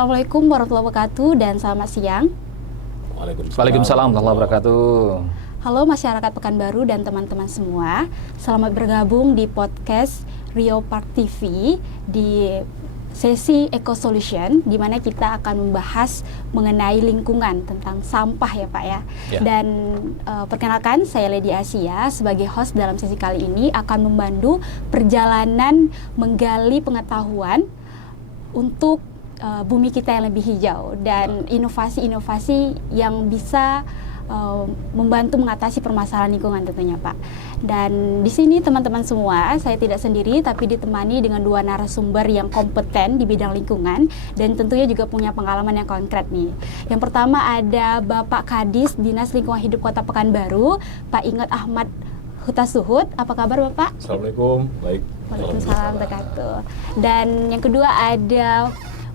Assalamualaikum warahmatullahi wabarakatuh dan selamat siang. Waalaikumsalam warahmatullahi wabarakatuh. Halo masyarakat Pekanbaru dan teman-teman semua. Selamat bergabung di podcast Rio Park TV di sesi Eco Solution, di mana kita akan membahas mengenai lingkungan tentang sampah ya Pak ya. Dan perkenalkan, saya Lady Asia sebagai host dalam sesi kali ini akan membantu perjalanan menggali pengetahuan untuk bumi kita yang lebih hijau dan inovasi-inovasi yang bisa membantu mengatasi permasalahan lingkungan tentunya Pak. Dan di sini teman-teman semua, saya tidak sendiri tapi ditemani dengan dua narasumber yang kompeten di bidang lingkungan dan tentunya juga punya pengalaman yang konkret nih. Yang pertama ada Bapak Kadis Dinas Lingkungan Hidup Kota Pekanbaru, Pak Inget Ahmad Huta Suhud. Apa kabar Bapak? Assalamualaikum, baik. Waalaikumsalam wabarakatuh. Dan yang kedua ada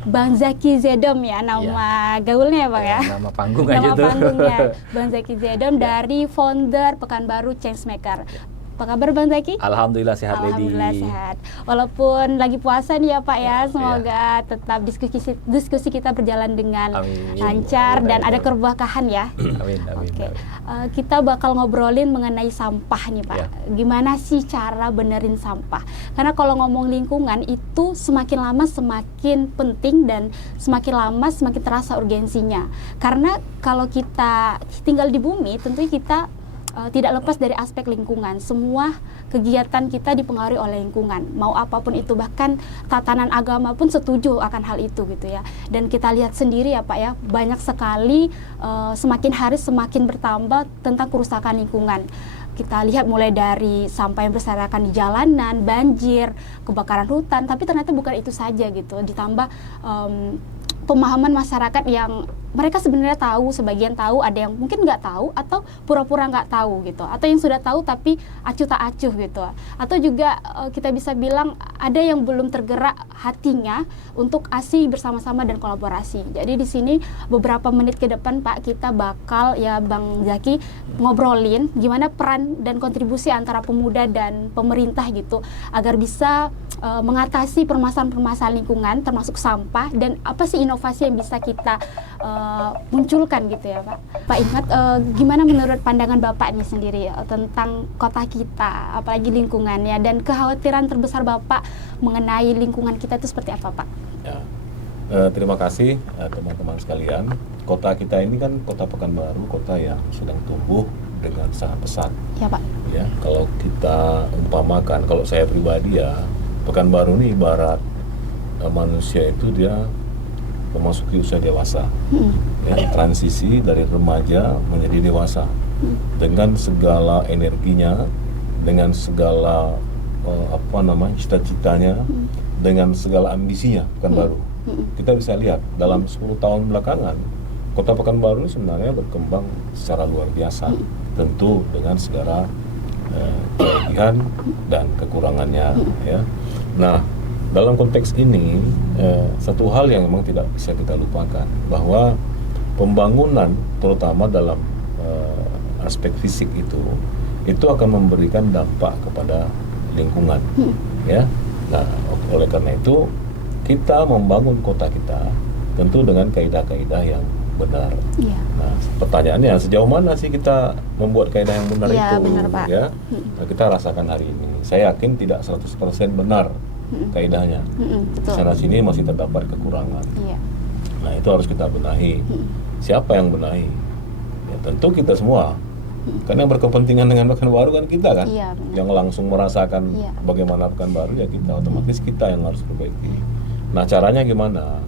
Bang Zaki Zedom ya, nama gaulnya ya Bang ya? Nama panggung aja nama tuh. panggungnya, Bang Zaki Zedom dari founder Pekanbaru Changemaker. Apa kabar Bang Zaki? Alhamdulillah sehat, Lady. Alhamdulillah sehat. Walaupun lagi puasa nih ya Pak ya, semoga tetap diskusi kita berjalan dengan lancar dan ada keberkahan ya. Amin. Oke. Kita bakal ngobrolin mengenai sampah nih Pak. Gimana sih cara benerin sampah? Karena kalau ngomong lingkungan itu semakin lama semakin penting dan semakin lama semakin terasa urgensinya. Karena kalau kita tinggal di bumi, tentunya kita tidak lepas dari aspek lingkungan. Semua kegiatan kita dipengaruhi oleh lingkungan. Mau apapun itu, bahkan tatanan agama pun setuju akan hal itu gitu ya. Dan kita lihat sendiri ya Pak ya, banyak sekali semakin hari semakin bertambah tentang kerusakan lingkungan. Kita lihat mulai dari sampah yang berserakan di jalanan, banjir, kebakaran hutan, tapi ternyata bukan itu saja gitu. Ditambah pemahaman masyarakat yang mereka sebenarnya tahu, sebagian tahu, ada yang mungkin nggak tahu atau pura-pura nggak tahu gitu, atau yang sudah tahu tapi acuh tak acuh gitu, atau juga kita bisa bilang ada yang belum tergerak hatinya untuk ASI bersama-sama dan kolaborasi. Jadi di sini beberapa menit ke depan Pak, kita bakal ya Bang Zaki ngobrolin gimana peran dan kontribusi antara pemuda dan pemerintah gitu agar bisa mengatasi permasalahan-permasalahan lingkungan termasuk sampah, dan apa sih inovasi yang bisa kita munculkan gitu ya Pak. Pak Ingat, gimana menurut pandangan Bapak ini sendiri tentang kota kita, apalagi lingkungannya, dan kekhawatiran terbesar Bapak mengenai lingkungan kita itu seperti apa Pak? Ya. Terima kasih teman-teman sekalian. Kota kita ini kan kota Pekanbaru, kota yang sedang tumbuh dengan sangat pesat. Ya Pak. Ya, kalau kita umpamakan, kalau saya pribadi ya, Pekanbaru ini ibarat manusia itu dia memasuki usia dewasa, ya, transisi dari remaja menjadi dewasa, dengan segala energinya, dengan segala cita-citanya, dengan segala ambisinya Pekanbaru. Kita bisa lihat dalam 10 tahun belakangan, kota Pekanbaru sebenarnya berkembang secara luar biasa, tentu dengan segala kelebihan dan kekurangannya, ya. Nah, dalam konteks ini, satu hal yang memang tidak bisa kita lupakan, bahwa pembangunan terutama dalam aspek fisik itu akan memberikan dampak kepada lingkungan, ya. Nah, oleh karena itu kita membangun kota kita tentu dengan kaidah-kaidah yang benar. Nah, pertanyaannya sejauh mana sih kita membuat kaidah yang benar itu? Benar, Pak. Ya, nah, kita rasakan hari ini. Saya yakin tidak 100% benar kaidahnya. Sana sini masih terdapat kekurangan. Nah, itu harus kita benahi. Siapa yang benahi? Ya, tentu kita semua. Kan yang berkepentingan dengan Pekanbaru kan kita kan. Yang langsung merasakan bagaimana Pekanbaru ya kita, otomatis kita yang harus perbaiki. Nah, caranya gimana?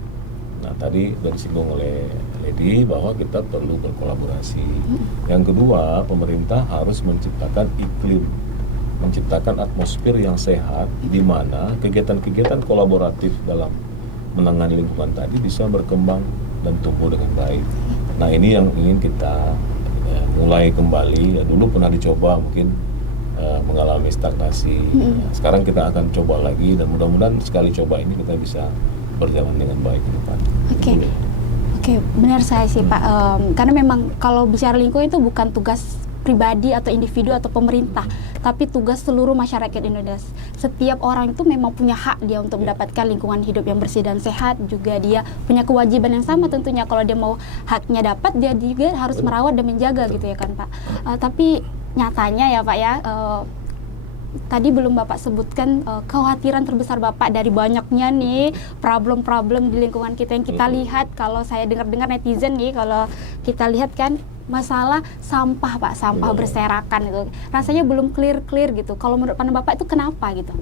Nah, tadi sudah disinggung oleh Lady bahwa kita perlu berkolaborasi. Yang kedua, pemerintah harus menciptakan iklim, menciptakan atmosfer yang sehat di mana kegiatan-kegiatan kolaboratif dalam menangani lingkungan tadi bisa berkembang dan tumbuh dengan baik. Nah, ini yang ingin kita mulai kembali. Dulu pernah dicoba mungkin mengalami stagnasi. Sekarang kita akan coba lagi dan mudah-mudahan sekali coba ini kita bisa berjalan dengan baik ke depan. Oke, benar saya sih Pak. Karena memang kalau bicara lingkungan itu bukan tugas pribadi atau individu atau pemerintah, tapi tugas seluruh masyarakat Indonesia. Setiap orang itu memang punya hak dia untuk mendapatkan lingkungan hidup yang bersih dan sehat, juga dia punya kewajiban yang sama tentunya. Kalau dia mau haknya dapat, dia juga harus merawat dan menjaga gitu ya kan Pak. Tapi nyatanya ya Pak ya, tadi belum Bapak sebutkan kekhawatiran terbesar Bapak dari banyaknya nih problem-problem di lingkungan kita yang kita lihat. Kalau saya dengar-dengar netizen nih, kalau kita lihat kan masalah sampah Pak, sampah berserakan itu rasanya belum clear gitu. Kalau menurut pandangan Bapak itu kenapa gitu?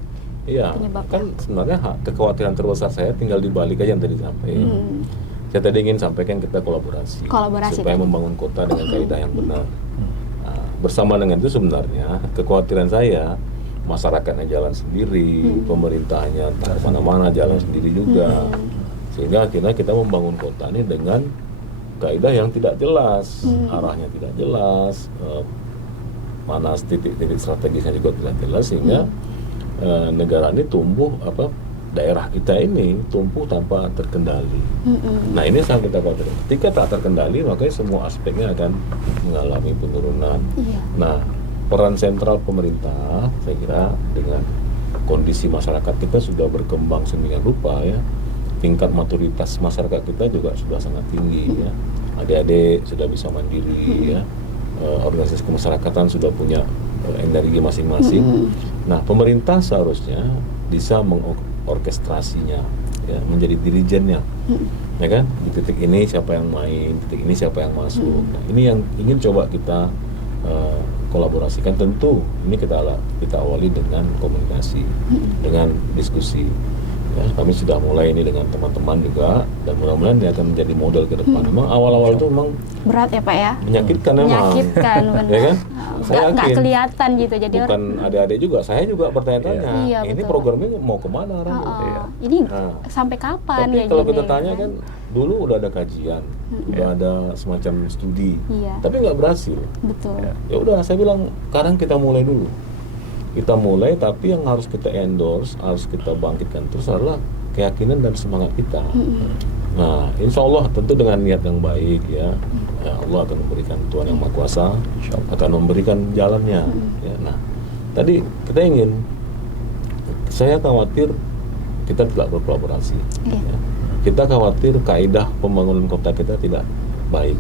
Iya, kan sebenarnya kekhawatiran terbesar saya tinggal dibalik aja yang tadi sampaikan. Saya tadi ingin sampaikan kita kolaborasi supaya membangun kota dengan kaidah yang benar. Nah, bersama dengan itu sebenarnya kekhawatiran saya, masyarakatnya jalan sendiri, pemerintahnya mana-mana jalan sendiri juga, sehingga akhirnya kita membangun kota ini dengan kaidah yang tidak jelas, arahnya tidak jelas, mana titik-titik strategisnya juga tidak jelas, sehingga negara ini tumbuh, daerah kita ini tumbuh tanpa terkendali. Nah ini sangat kita khawatir. Ketika tak terkendali, makanya semua aspeknya akan mengalami penurunan. Nah, peran sentral pemerintah, saya kira dengan kondisi masyarakat kita sudah berkembang sedemikian rupa ya, tingkat maturitas masyarakat kita juga sudah sangat tinggi ya, adik-adik sudah bisa mandiri ya, organisasi kemasyarakatan sudah punya energi masing-masing. Nah, pemerintah seharusnya bisa mengorkestrasinya ya, menjadi dirijennya, ya kan? Di titik ini siapa yang main, titik ini siapa yang masuk. Nah, ini yang ingin coba kita kolaborasikan. Tentu ini kita awali dengan komunikasi, dengan diskusi. Ya, kami sudah mulai ini dengan teman-teman juga, dan mudah-mudahan dia akan menjadi model ke depan. Memang awal-awal itu memang berat ya Pak ya, menyakitkan memang. Menyakitkan benar. Ya kan? Saya nggak yakin kelihatan gitu. Jadi bukan adik-adik juga, saya juga bertanya-tanya. Iya, ini betul. programnya mau kemana? Ini sampai kapan? Tapi ya kalau gini, kita tanya kan, dulu udah ada kajian, udah ada semacam studi, tapi nggak berhasil. Betul. Ya udah, saya bilang sekarang kita mulai dulu. Kita mulai, tapi yang harus kita endorse, harus kita bangkitkan terus adalah keyakinan dan semangat kita. Nah, insya Allah tentu dengan niat yang baik ya, Allah akan memberikan, Tuhan yang Maha Kuasa akan memberikan jalannya. Ya, nah, tadi saya khawatir kita tidak berkolaborasi. Ya. Kita khawatir kaidah pembangunan kota kita tidak baik.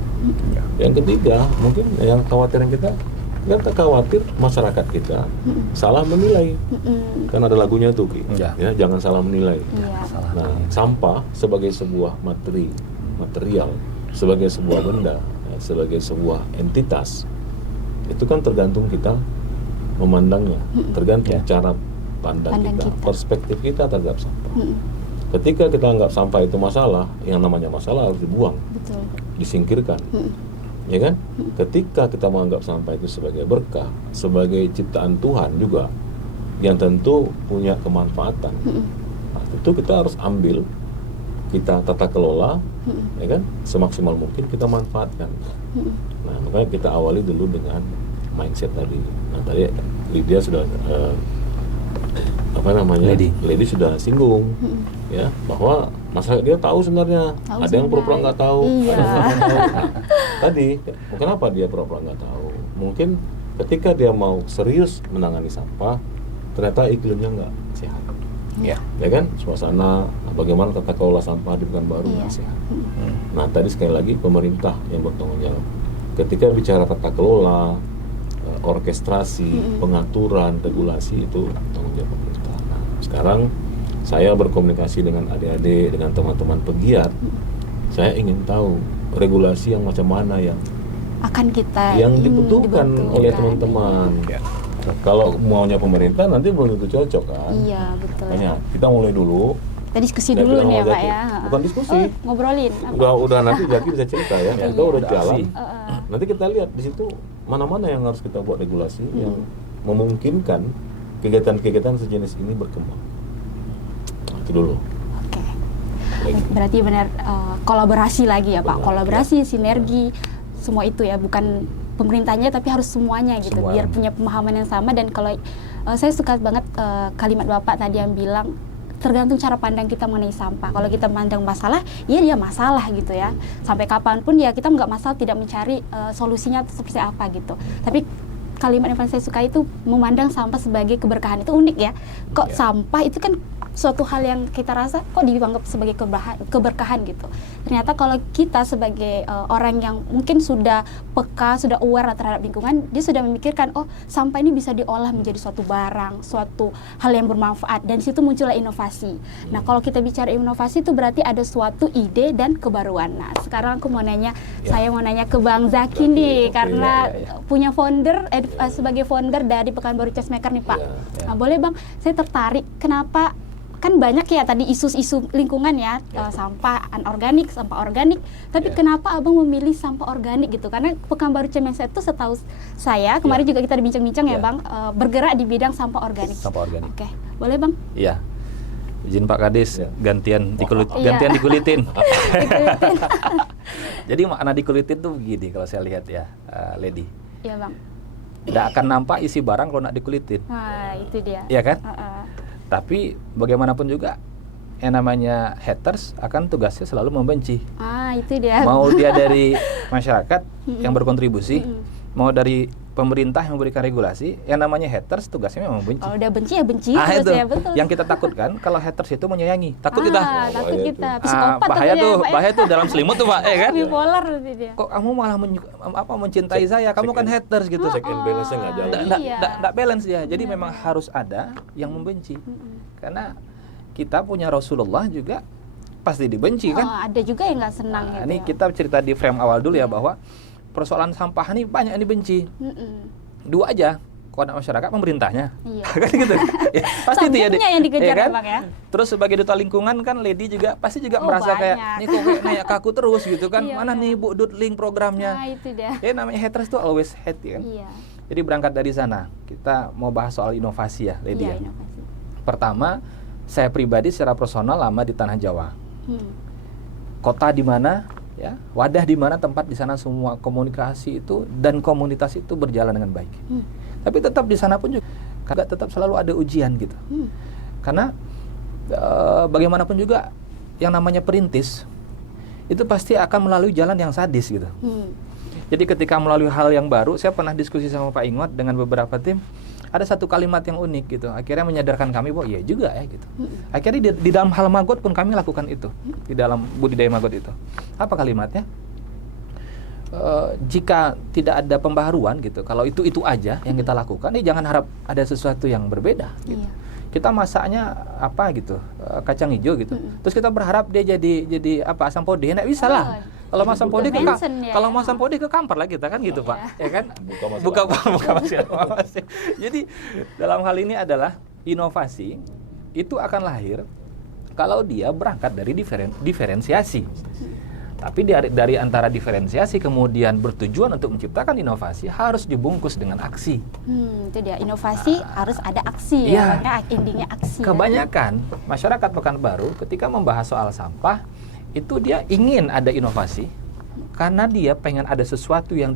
Yang ketiga, mungkin yang khawatiran kita khawatir masyarakat kita salah menilai. Kan ada lagunya tuh, ya, jangan salah menilai. Nah, sampah sebagai sebuah material, sebagai sebuah benda, ya, sebagai sebuah entitas, itu kan tergantung kita memandangnya, tergantung cara pandang kita, perspektif kita terhadap sampah. Ketika kita anggap sampah itu masalah, yang namanya masalah harus dibuang, disingkirkan. Ya kan? Ketika kita menganggap sampah itu sebagai berkah, sebagai ciptaan Tuhan juga, yang tentu punya kemanfaatan, nah, itu kita harus ambil, kita tata kelola, ya kan? Semaksimal mungkin kita manfaatkan. Nah, makanya kita awali dulu dengan mindset tadi. Nah, tadi Lydia sudah Lady sudah singgung, ya, bahwa masyarakat dia tahu sebenarnya, ada yang pura-pura nggak tahu. Nah, tadi kenapa dia pura-pura nggak tahu? Mungkin ketika dia mau serius menangani sampah, ternyata iklimnya nggak sehat. Ya kan, suasana bagaimana tata kelola sampah di Pekanbaru nggak sehat. Nah, tadi sekali lagi pemerintah yang bertanggung jawab. Ketika bicara tata kelola, orkestrasi, pengaturan, regulasi, itu tanggung jawab pemerintah. Nah, sekarang saya berkomunikasi dengan adik-adik, dengan teman-teman pegiat. Saya ingin tahu regulasi yang macam mana yang akan kita dibutuhkan oleh teman-teman. Kalau maunya pemerintah nanti belum tentu cocok kan. Iya, betul. Makanya kita mulai dulu. Kita diskusi dulu nih ya Pak ya. Bukan diskusi. Ngobrolin. Udah nanti Jaki bisa cerita ya. Kita udah jalan. Nanti kita lihat di situ mana-mana yang harus kita buat regulasi yang memungkinkan kegiatan-kegiatan sejenis ini berkembang. Nah, itu dulu. Oke. Berarti benar kolaborasi lagi ya Pak. Kolaborasi, sinergi, semua itu ya, bukan pemerintahnya tapi harus semuanya gitu, biar punya pemahaman yang sama. Dan kalau saya suka banget kalimat Bapak tadi yang bilang tergantung cara pandang kita mengenai sampah. Kalau kita pandang masalah, ya dia masalah gitu ya. Sampai kapanpun ya kita nggak masalah tidak mencari solusinya seperti apa gitu. Tapi kalimat yang paling saya suka itu memandang sampah sebagai keberkahan. Itu unik ya. Kok sampah itu kan suatu hal yang kita rasa kok dianggap sebagai keberkahan gitu. Ternyata kalau kita sebagai orang yang mungkin sudah peka, sudah aware terhadap lingkungan, dia sudah memikirkan, oh sampah ini bisa diolah menjadi suatu barang, suatu hal yang bermanfaat, dan di situ muncullah inovasi. Nah kalau kita bicara inovasi itu berarti ada suatu ide dan kebaruan. Nah sekarang aku mau nanya, saya mau nanya ke Bang Zaki nih, karena punya founder, sebagai founder dari Pekanbaru Changemaker nih Pak. Nah boleh Bang, saya tertarik, kenapa kan banyak ya tadi isu-isu lingkungan ya, sampah anorganik, sampah organik, tapi kenapa Abang memilih sampah organik gitu? Karena Pekanbaru Changemaker itu setahu saya, kemarin juga kita dibincang-bincang ya Bang, bergerak di bidang sampah organik. Sampah organik. Oke, boleh Bang? Iya. Izin Pak Kadis, gantian dikulitin. Jadi makna dikulitin tuh begini kalau saya lihat ya, Lady. Iya Bang. Nggak akan nampak isi barang kalau nggak dikulitin. Nah, itu dia. Iya kan? Tapi bagaimanapun juga yang namanya haters akan tugasnya selalu membenci. Itu dia. Mau dia dari masyarakat yang berkontribusi, mau dari pemerintah yang memberikan regulasi, yang namanya haters tugasnya memang benci. Kalau udah benci ya benci terus itu ya, betul. Yang kita takutkan kalau haters itu menyayangi. Takut kita. Takut kita. Psikopat bahaya tuh dalam selimut tuh Pak, ya kan? Bipolar dia. Kok kamu malah mencintai saya? Kamu kan haters gitu. Check and balance-nya nggak jalan. Nggak balance dia. Jadi memang harus ada yang membenci. Karena kita punya Rasulullah juga pasti dibenci kan? Ada juga yang nggak senang gitu. Ini kita cerita di frame awal dulu ya, bahwa persoalan sampah ini banyak yang dibenci. Dua aja, kalau masyarakat, pemerintahnya. Kan gitu. Ya, pasti itu ya. yang dikejar kan? Bang ya. Terus sebagai duta lingkungan kan Lady juga pasti juga merasa kayak nih kok kayak naik kaku terus gitu kan. Mana nih Bu Dutling programnya. Nah, itu dia. Ya namanya haters tuh always hate kan. Jadi berangkat dari sana, kita mau bahas soal inovasi ya Lady ya. Inovasi. Pertama, saya pribadi secara personal lama di Tanah Jawa. Kota di mana, ya, wadah di mana, tempat di sana semua komunikasi itu dan komunitas itu berjalan dengan baik. Tapi tetap di sana pun juga tetap selalu ada ujian gitu. Karena bagaimanapun juga yang namanya perintis itu pasti akan melalui jalan yang sadis gitu. Jadi ketika melalui hal yang baru, saya pernah diskusi sama Pak Ingot dengan beberapa tim. Ada satu kalimat yang unik gitu, akhirnya menyadarkan kami bahwa iya juga ya gitu. Akhirnya di dalam hal maggot pun kami lakukan itu, di dalam budidaya maggot itu. Apa kalimatnya? Jika tidak ada pembaharuan gitu, kalau itu aja yang kita lakukan, jangan harap ada sesuatu yang berbeda. Gitu. Kita masaknya apa gitu, kacang hijau gitu, terus kita berharap dia jadi apa, asam pode, nggak bisa lah. Kalau masam pode ke Kampar lah kita kan gitu Pak, ya kan? Buka masih. Jadi dalam hal ini adalah inovasi itu akan lahir kalau dia berangkat dari diferensiasi. Tapi dari antara diferensiasi kemudian bertujuan untuk menciptakan inovasi harus dibungkus dengan aksi. Itu dia, inovasi harus ada aksi ya, makanya endingnya aksi. Kebanyakan masyarakat Pekanbaru ketika membahas soal sampah itu dia ingin ada inovasi karena dia pengen ada sesuatu yang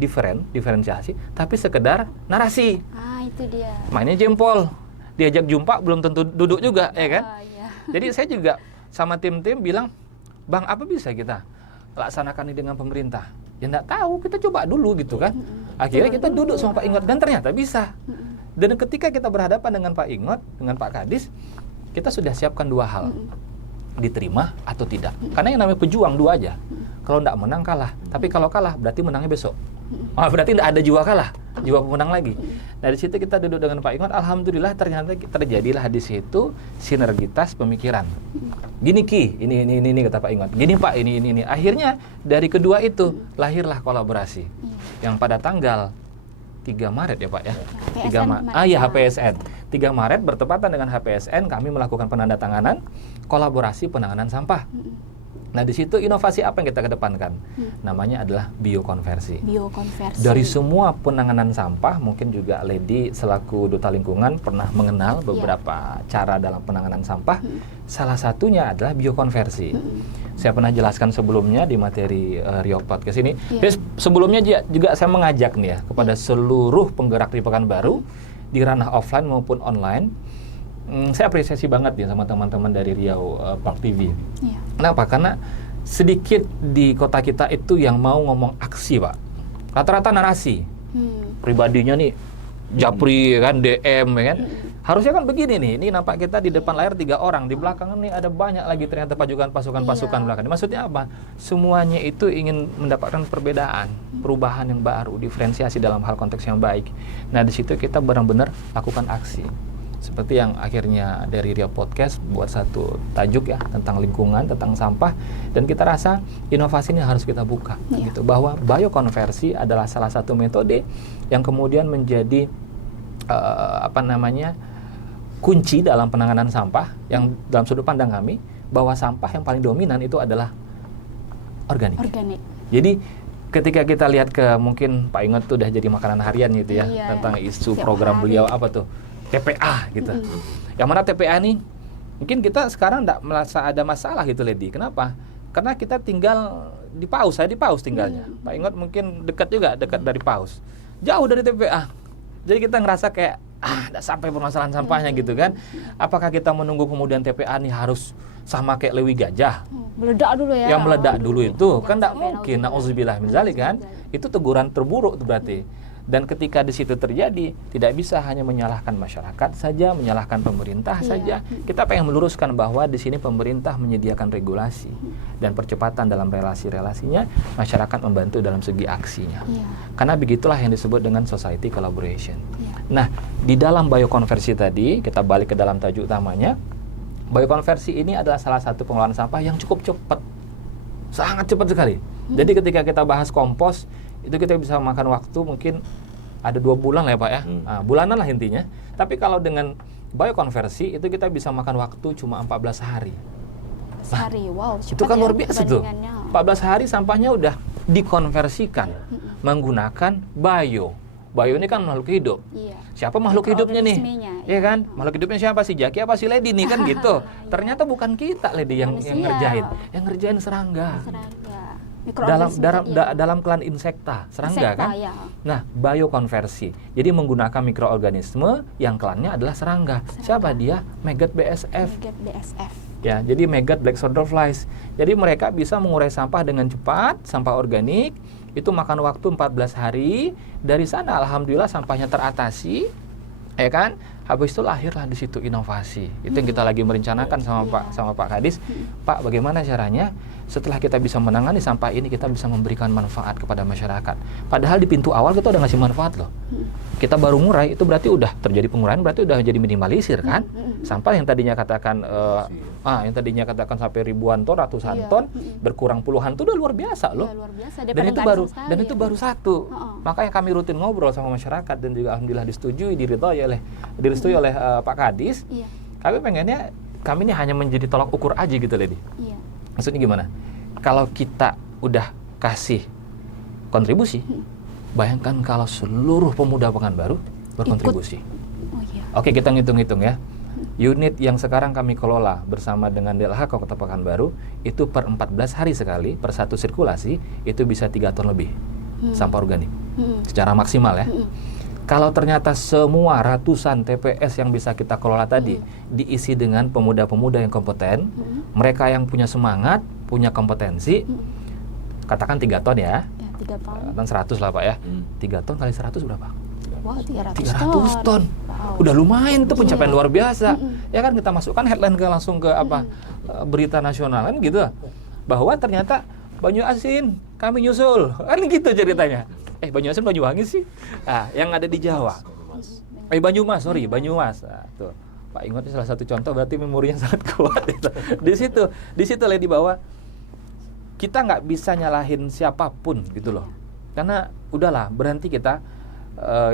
diferensiasi, tapi sekedar narasi. Itu dia. Mainnya jempol, diajak jumpa belum tentu duduk juga, ya kan? Jadi saya juga sama tim-tim bilang, Bang, apa bisa kita laksanakan ini dengan pemerintah? Ya nggak tahu, kita coba dulu gitu kan. Akhirnya kita duduk sama Pak Ingot dan ternyata bisa. Dan ketika kita berhadapan dengan Pak Ingot, dengan Pak Kadis, kita sudah siapkan dua hal. Diterima atau tidak. Karena yang namanya pejuang dua aja. Kalau nggak menang kalah. Tapi kalau kalah berarti menangnya besok. Berarti nggak ada jiwa kalah, jiwa pemenang lagi. Dari situ kita duduk dengan Pak Ingot, alhamdulillah ternyata terjadilah di situ sinergitas pemikiran. Gini Ki, ini kata Pak Ingot. Gini Pak, ini. Akhirnya dari kedua itu lahirlah kolaborasi. Yang pada tanggal 3 Maret ya Pak ya. HPSN. 3 Maret bertepatan dengan HPSN kami melakukan penandatanganan kolaborasi penanganan sampah. Nah di situ inovasi apa yang kita kedepankan? Namanya adalah biokonversi. Dari semua penanganan sampah, mungkin juga Lady selaku duta lingkungan pernah mengenal beberapa cara dalam penanganan sampah. Salah satunya adalah biokonversi. Saya pernah jelaskan sebelumnya di materi Rio Podcast ini. Jadi sebelumnya juga saya mengajak nih ya kepada seluruh penggerak di Pekanbaru di ranah offline maupun online. saya apresiasi banget ya sama teman-teman dari Riau Park TV. Iya. Kenapa? Karena sedikit di kota kita itu yang mau ngomong aksi, Pak. Rata-rata narasi. Pribadinya nih, japri kan, DM ya kan. Harusnya kan begini nih, ini nampak kita di depan layar 3 orang, di belakang nih ada banyak lagi ternyata pasukan-pasukan belakang. Maksudnya apa? Semuanya itu ingin mendapatkan perbedaan, perubahan yang baru, diferensiasi dalam hal konteks yang baik. Nah, di situ kita benar-benar lakukan aksi. Seperti yang akhirnya dari Riau Podcast buat satu tajuk ya tentang lingkungan, tentang sampah, dan kita rasa inovasi ini harus kita buka gitu, bahwa biokonversi adalah salah satu metode yang kemudian menjadi kunci dalam penanganan sampah yang dalam sudut pandang kami bahwa sampah yang paling dominan itu adalah organik. Jadi ketika kita lihat ke mungkin Pak Ingot tuh udah jadi makanan harian gitu ya, tentang isu program beliau apa tuh TPA gitu. Yang mana TPA nih mungkin kita sekarang enggak merasa ada masalah gitu Lady. Kenapa? Karena kita tinggal di Paus, saya di Paus tinggalnya. Pak Ingot mungkin dekat dari Paus. Jauh dari TPA. Jadi kita ngerasa kayak udah sampai permasalahan sampahnya gitu kan. Apakah kita menunggu kemudian TPA nih harus sama kayak Lewi Gajah? Meledak dulu ya. Yang meledak dulu itu kan enggak mungkin. Nauzubillah min dzalik kan. Itu teguran terburuk tuh berarti. Dan ketika di situ terjadi, tidak bisa hanya menyalahkan masyarakat saja, menyalahkan pemerintah saja. Kita pengen meluruskan bahwa di sini pemerintah menyediakan regulasi dan percepatan dalam relasi-relasinya, masyarakat membantu dalam segi aksinya. Karena begitulah yang disebut dengan society collaboration. Nah, di dalam biokonversi tadi, kita balik ke dalam tajuk utamanya, biokonversi ini adalah salah satu pengelolaan sampah yang cukup cepat. Sangat cepat sekali. Jadi ketika kita bahas kompos, itu kita bisa makan waktu mungkin ada 2 bulan lah ya Pak ya, bulanan lah intinya. Tapi kalau dengan biokonversi itu kita bisa makan waktu cuma 14 hari. Wow, itu kan luar biasa tuh. 14 hari sampahnya udah dikonversikan menggunakan bio. Bio ini kan makhluk hidup. Siapa makhluk hidupnya nih? Iya kan? Makhluk hidupnya siapa sih? Jaki apa si Lady nih kan gitu. Ternyata bukan kita Lady yang ngerjain. Yang ngerjain serangga. Dalam klan insekta, serangga kan? Nah, biokonversi. Jadi menggunakan mikroorganisme yang klannya adalah serangga. Siapa dia? Maggot BSF. Ya, jadi maggot black soldier flies. Jadi mereka bisa mengurai sampah dengan cepat, sampah organik. Itu makan waktu 14 hari. Dari sana alhamdulillah sampahnya teratasi. Ya kan? Habis itu lahirlah di situ inovasi. Itu yang kita lagi merencanakan sama Pak Kadis. Pak, bagaimana caranya setelah kita bisa menangani sampah ini kita bisa memberikan manfaat kepada masyarakat. Padahal di pintu awal kita udah ngasih manfaat loh. Kita baru ngurai itu berarti udah terjadi penguraian, berarti udah jadi minimalisir kan? Sampah yang tadinya katakan sampai ribuan ton, ratusan ton, berkurang puluhan itu udah luar biasa loh. Dan itu baru satu. Makanya kami rutin ngobrol sama masyarakat dan juga alhamdulillah direstui oleh Pak Kadis. Kami pengennya kami ini hanya menjadi tolak ukur aja gitu Lady. Maksudnya gimana? Kalau kita udah kasih kontribusi, bayangkan kalau seluruh pemuda Pekanbaru berkontribusi. Oke, kita ngitung-ngitung ya. Unit yang sekarang kami kelola bersama dengan DLH Kota Pekanbaru itu per 14 hari sekali, per satu sirkulasi itu bisa 3 ton lebih sampah organik secara maksimal ya. Kalau ternyata semua ratusan TPS yang bisa kita kelola tadi diisi dengan pemuda-pemuda yang kompeten, mereka yang punya semangat, punya kompetensi, katakan 3 ton ya. 3 ton. Dan 100 lah Pak ya. 3 ton kali 100 berapa? Wow, 300 ton. Udah lumayan tuh pencapaian luar biasa. Ya kan kita masukkan headline langsung ke berita nasional kan gitu. Bahwa ternyata Banyu Asin kami nyusul. Kan gitu ceritanya. Banyu Asin Banyuwangi sih. Yang ada di Jawa. Banyumas. Nah, tuh. Pak Ingot salah satu contoh berarti memorinya sangat kuat. Gitu. Di situ Lady bahwa kita nggak bisa nyalahin siapapun gitu loh. Karena udahlah berhenti kita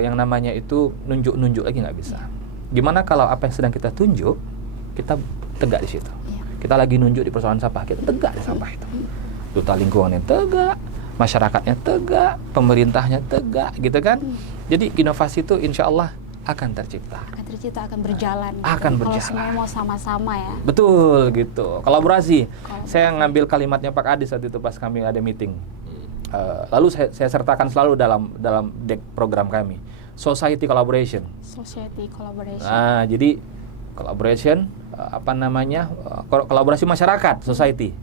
yang namanya itu nunjuk-nunjuk lagi nggak bisa. Gimana kalau apa yang sedang kita tunjuk kita tegak di situ. Kita lagi nunjuk di persoalan sampah, kita tegak di sampah itu. Duta lingkungannya tegak, masyarakatnya tegak, pemerintahnya tegak, gitu kan? Jadi inovasi itu insya Allah akan tercipta. Akan berjalan. Kalau semuanya mau sama-sama ya. Betul gitu. Kolaborasi. Saya ngambil kalimatnya Pak Adis waktu itu pas kami ada meeting. Lalu saya sertakan selalu dalam deck program kami. Society collaboration. Society collaboration. Nah, jadi collaboration, kolaborasi masyarakat, society.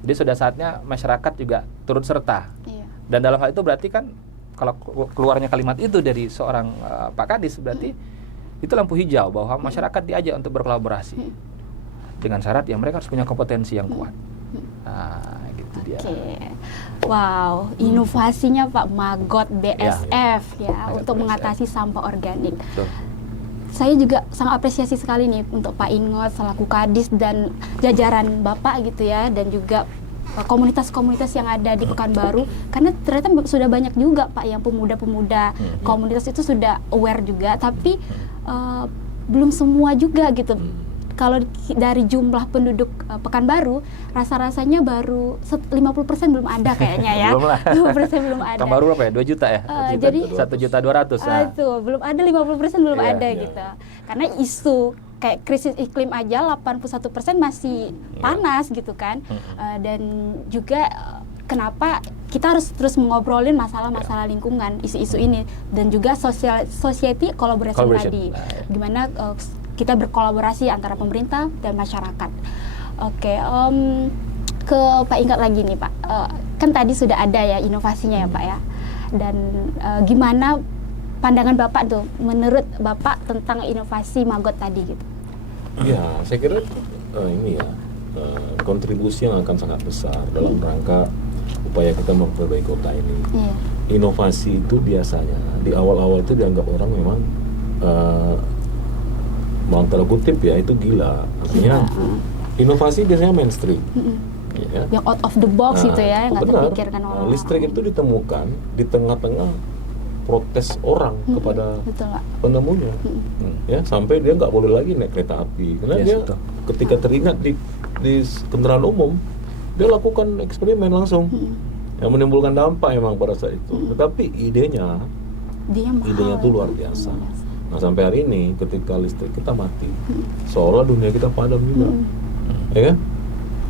Jadi sudah saatnya masyarakat juga turut serta. Dan dalam hal itu berarti kan kalau keluarnya kalimat itu dari seorang Pak Kadis, berarti itu lampu hijau bahwa masyarakat diajak untuk berkolaborasi. Dengan syarat yang mereka harus punya kompetensi yang kuat. Nah, gitu dia. Wow, inovasinya Pak Magot BSF untuk mengatasi sampah organik. Betul. Saya juga sangat apresiasi sekali nih untuk Pak Ingot selaku Kadis dan jajaran Bapak gitu ya, dan juga komunitas-komunitas yang ada di Pekanbaru, karena ternyata sudah banyak juga Pak yang pemuda-pemuda komunitas itu sudah aware juga, tapi belum semua juga gitu. Kalau dari jumlah penduduk Pekanbaru, rasa-rasanya baru 50% belum ada kayaknya ya. 50% belum ada. Pekanbaru berapa ya? 2 juta ya? Jadi 1.200.000. Itu belum ada 50% belum ada gitu. Karena isu kayak krisis iklim aja 81% masih panas gitu kan. Dan juga kenapa kita harus terus mengobrolin masalah-masalah lingkungan, isu-isu ini, dan juga society collaboration tadi. Gimana kita berkolaborasi antara pemerintah dan masyarakat. Oke, ke Pak Ingat lagi nih Pak. Kan tadi sudah ada ya inovasinya ya Pak ya. Dan gimana pandangan Bapak tuh, menurut Bapak tentang inovasi Magot tadi gitu? Ya, saya kira ini ya kontribusi yang akan sangat besar dalam rangka upaya kita memperbaiki kota ini. Inovasi itu biasanya di awal-awal itu dianggap orang memang mau tanda kutip ya, itu gila. Artinya inovasi biasanya mainstream. Ya. Yang out of the box gitu ya, yang nggak terpikirkan orang. Listrik itu ditemukan di tengah-tengah protes orang kepada penemunya. Ya, sampai dia nggak boleh lagi naik kereta api. Karena dia ketika teringat di kendaraan umum, dia lakukan eksperimen langsung. Yang menimbulkan dampak memang pada saat itu. Tetapi idenya itu luar biasa. Nah, sampai hari ini ketika listrik kita mati, seolah dunia kita padam juga, ya kan?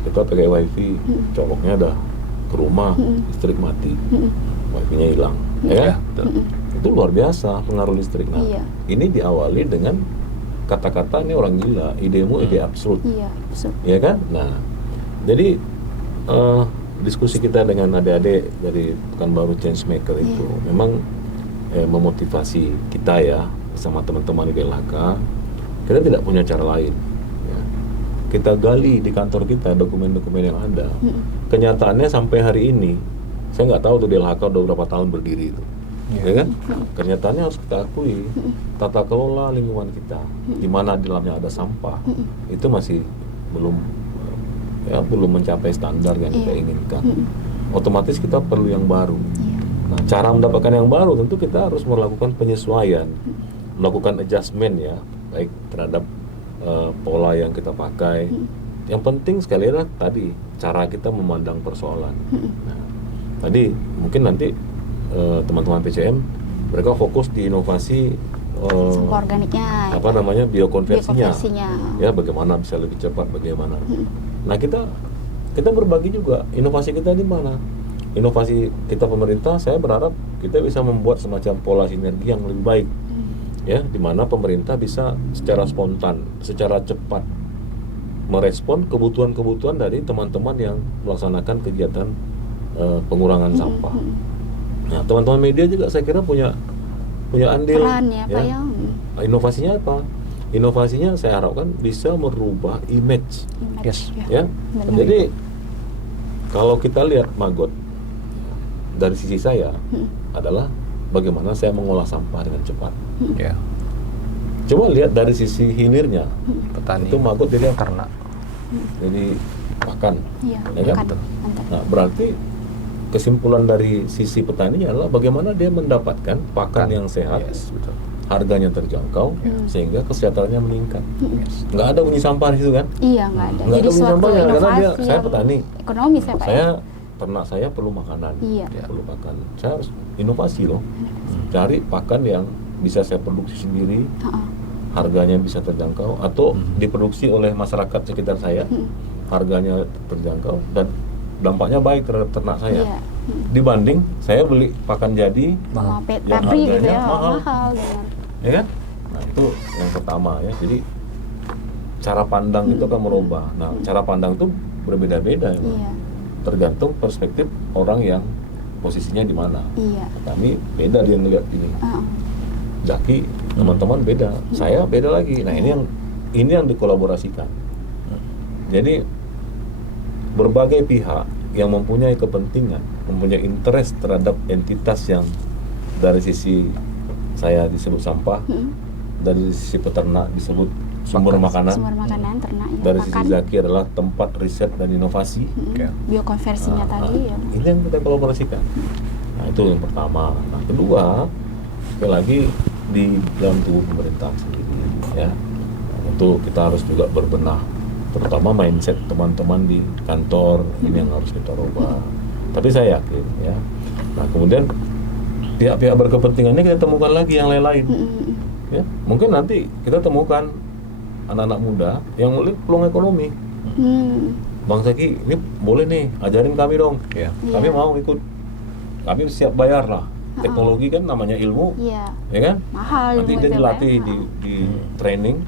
Kita pakai wifi, coloknya dah ke rumah, listrik mati, wifi-nya hilang, ya kan? Itu luar biasa pengaruh listrik. Nah, ini diawali dengan kata-kata ini orang gila, idemu ide absurd, ya kan? Nah, jadi diskusi kita dengan adik-adik dari Pekanbaru Changemaker itu memang memotivasi kita ya, sama teman-teman di DLHK. Kita tidak punya cara lain ya. Kita gali di kantor kita dokumen-dokumen yang ada. Kenyataannya sampai hari ini saya nggak tahu tuh DLHK udah berapa tahun berdiri itu, ya kan? Kenyataannya harus kita akui, tata kelola lingkungan kita di mana di dalamnya ada sampah itu masih belum mencapai standar yang kita inginkan. Otomatis kita perlu yang baru. Nah, cara mendapatkan yang baru tentu kita harus melakukan penyesuaian, melakukan adjustment ya, baik terhadap pola yang kita pakai. Yang penting sekali lagi tadi cara kita memandang persoalan. Nah, tadi mungkin nanti teman-teman PCM mereka fokus di inovasi sampah organiknya, biokonversinya. Ya, bagaimana bisa lebih cepat, bagaimana. Nah, kita berbagi juga inovasi kita di mana. Inovasi kita pemerintah, saya berharap kita bisa membuat semacam pola sinergi yang lebih baik. Ya, di mana pemerintah bisa secara spontan, secara cepat merespon kebutuhan-kebutuhan dari teman-teman yang melaksanakan kegiatan pengurangan sampah. Nah, teman-teman media juga saya kira punya andil. Peran ya, Pak ya. Inovasinya apa? Inovasinya saya harapkan bisa merubah image. Ya. Jadi kalau kita lihat Magot dari sisi saya adalah bagaimana saya mengolah sampah dengan cepat. Coba lihat dari sisi hilirnya, petani itu Magot jadi ternak, jadi pakan. Ya kan? Nah, berarti kesimpulan dari sisi petaninya adalah bagaimana dia mendapatkan pakan yang sehat, harganya terjangkau, sehingga kesehatannya meningkat. Nggak ada bunyi sampah di situ kan? Iya, nggak ada. Nggak Jadi ada bunyi suatu sampah ya, karena inovasi saya petani. Ekonomis ya Pak. Ternak saya perlu makanan, Iya. perlu pakan. Saya harus inovasi loh, cari pakan yang bisa saya produksi sendiri, harganya bisa terjangkau, atau diproduksi oleh masyarakat sekitar saya, harganya terjangkau dan dampaknya baik terhadap ternak saya. Dibanding saya beli pakan jadi yang harganya mahal, dengan ya kan? Nah, itu yang pertama ya. Jadi cara pandang itu akan merubah. Nah, cara pandang itu berbeda-beda ya, Iya. tergantung perspektif orang yang posisinya di mana. Iya. Kami beda dia ngeliat ini. Zaki, teman-teman beda, saya beda lagi. Nah, ini yang dikolaborasikan. Jadi berbagai pihak yang mempunyai kepentingan, mempunyai interest terhadap entitas yang dari sisi saya disebut sampah, dari sisi peternak disebut sumber makanan, ternak, ya, dari pakan. sisi Zaki adalah tempat riset dan inovasi. Biokonversinya tadi ya. Ini yang kita kolaborasikan. Nah, itu yang pertama. Nah, kedua, sekali lagi di dalam tubuh pemerintah sendiri, ya, itu kita harus juga berbenah, terutama mindset teman-teman di kantor. Ini yang harus kita rubah. Tapi saya yakin, ya. Nah, kemudian pihak-pihak berkepentingannya kita temukan lagi yang lain-lain. Ya, mungkin nanti kita temukan anak-anak muda yang melihat peluang ekonomi. Bang Zaki, ini boleh nih, ajarin kami dong. Kami mau ikut, kami siap bayar lah. Teknologi kan namanya ilmu, ya kan? Mahal. Nanti dia dilatih di training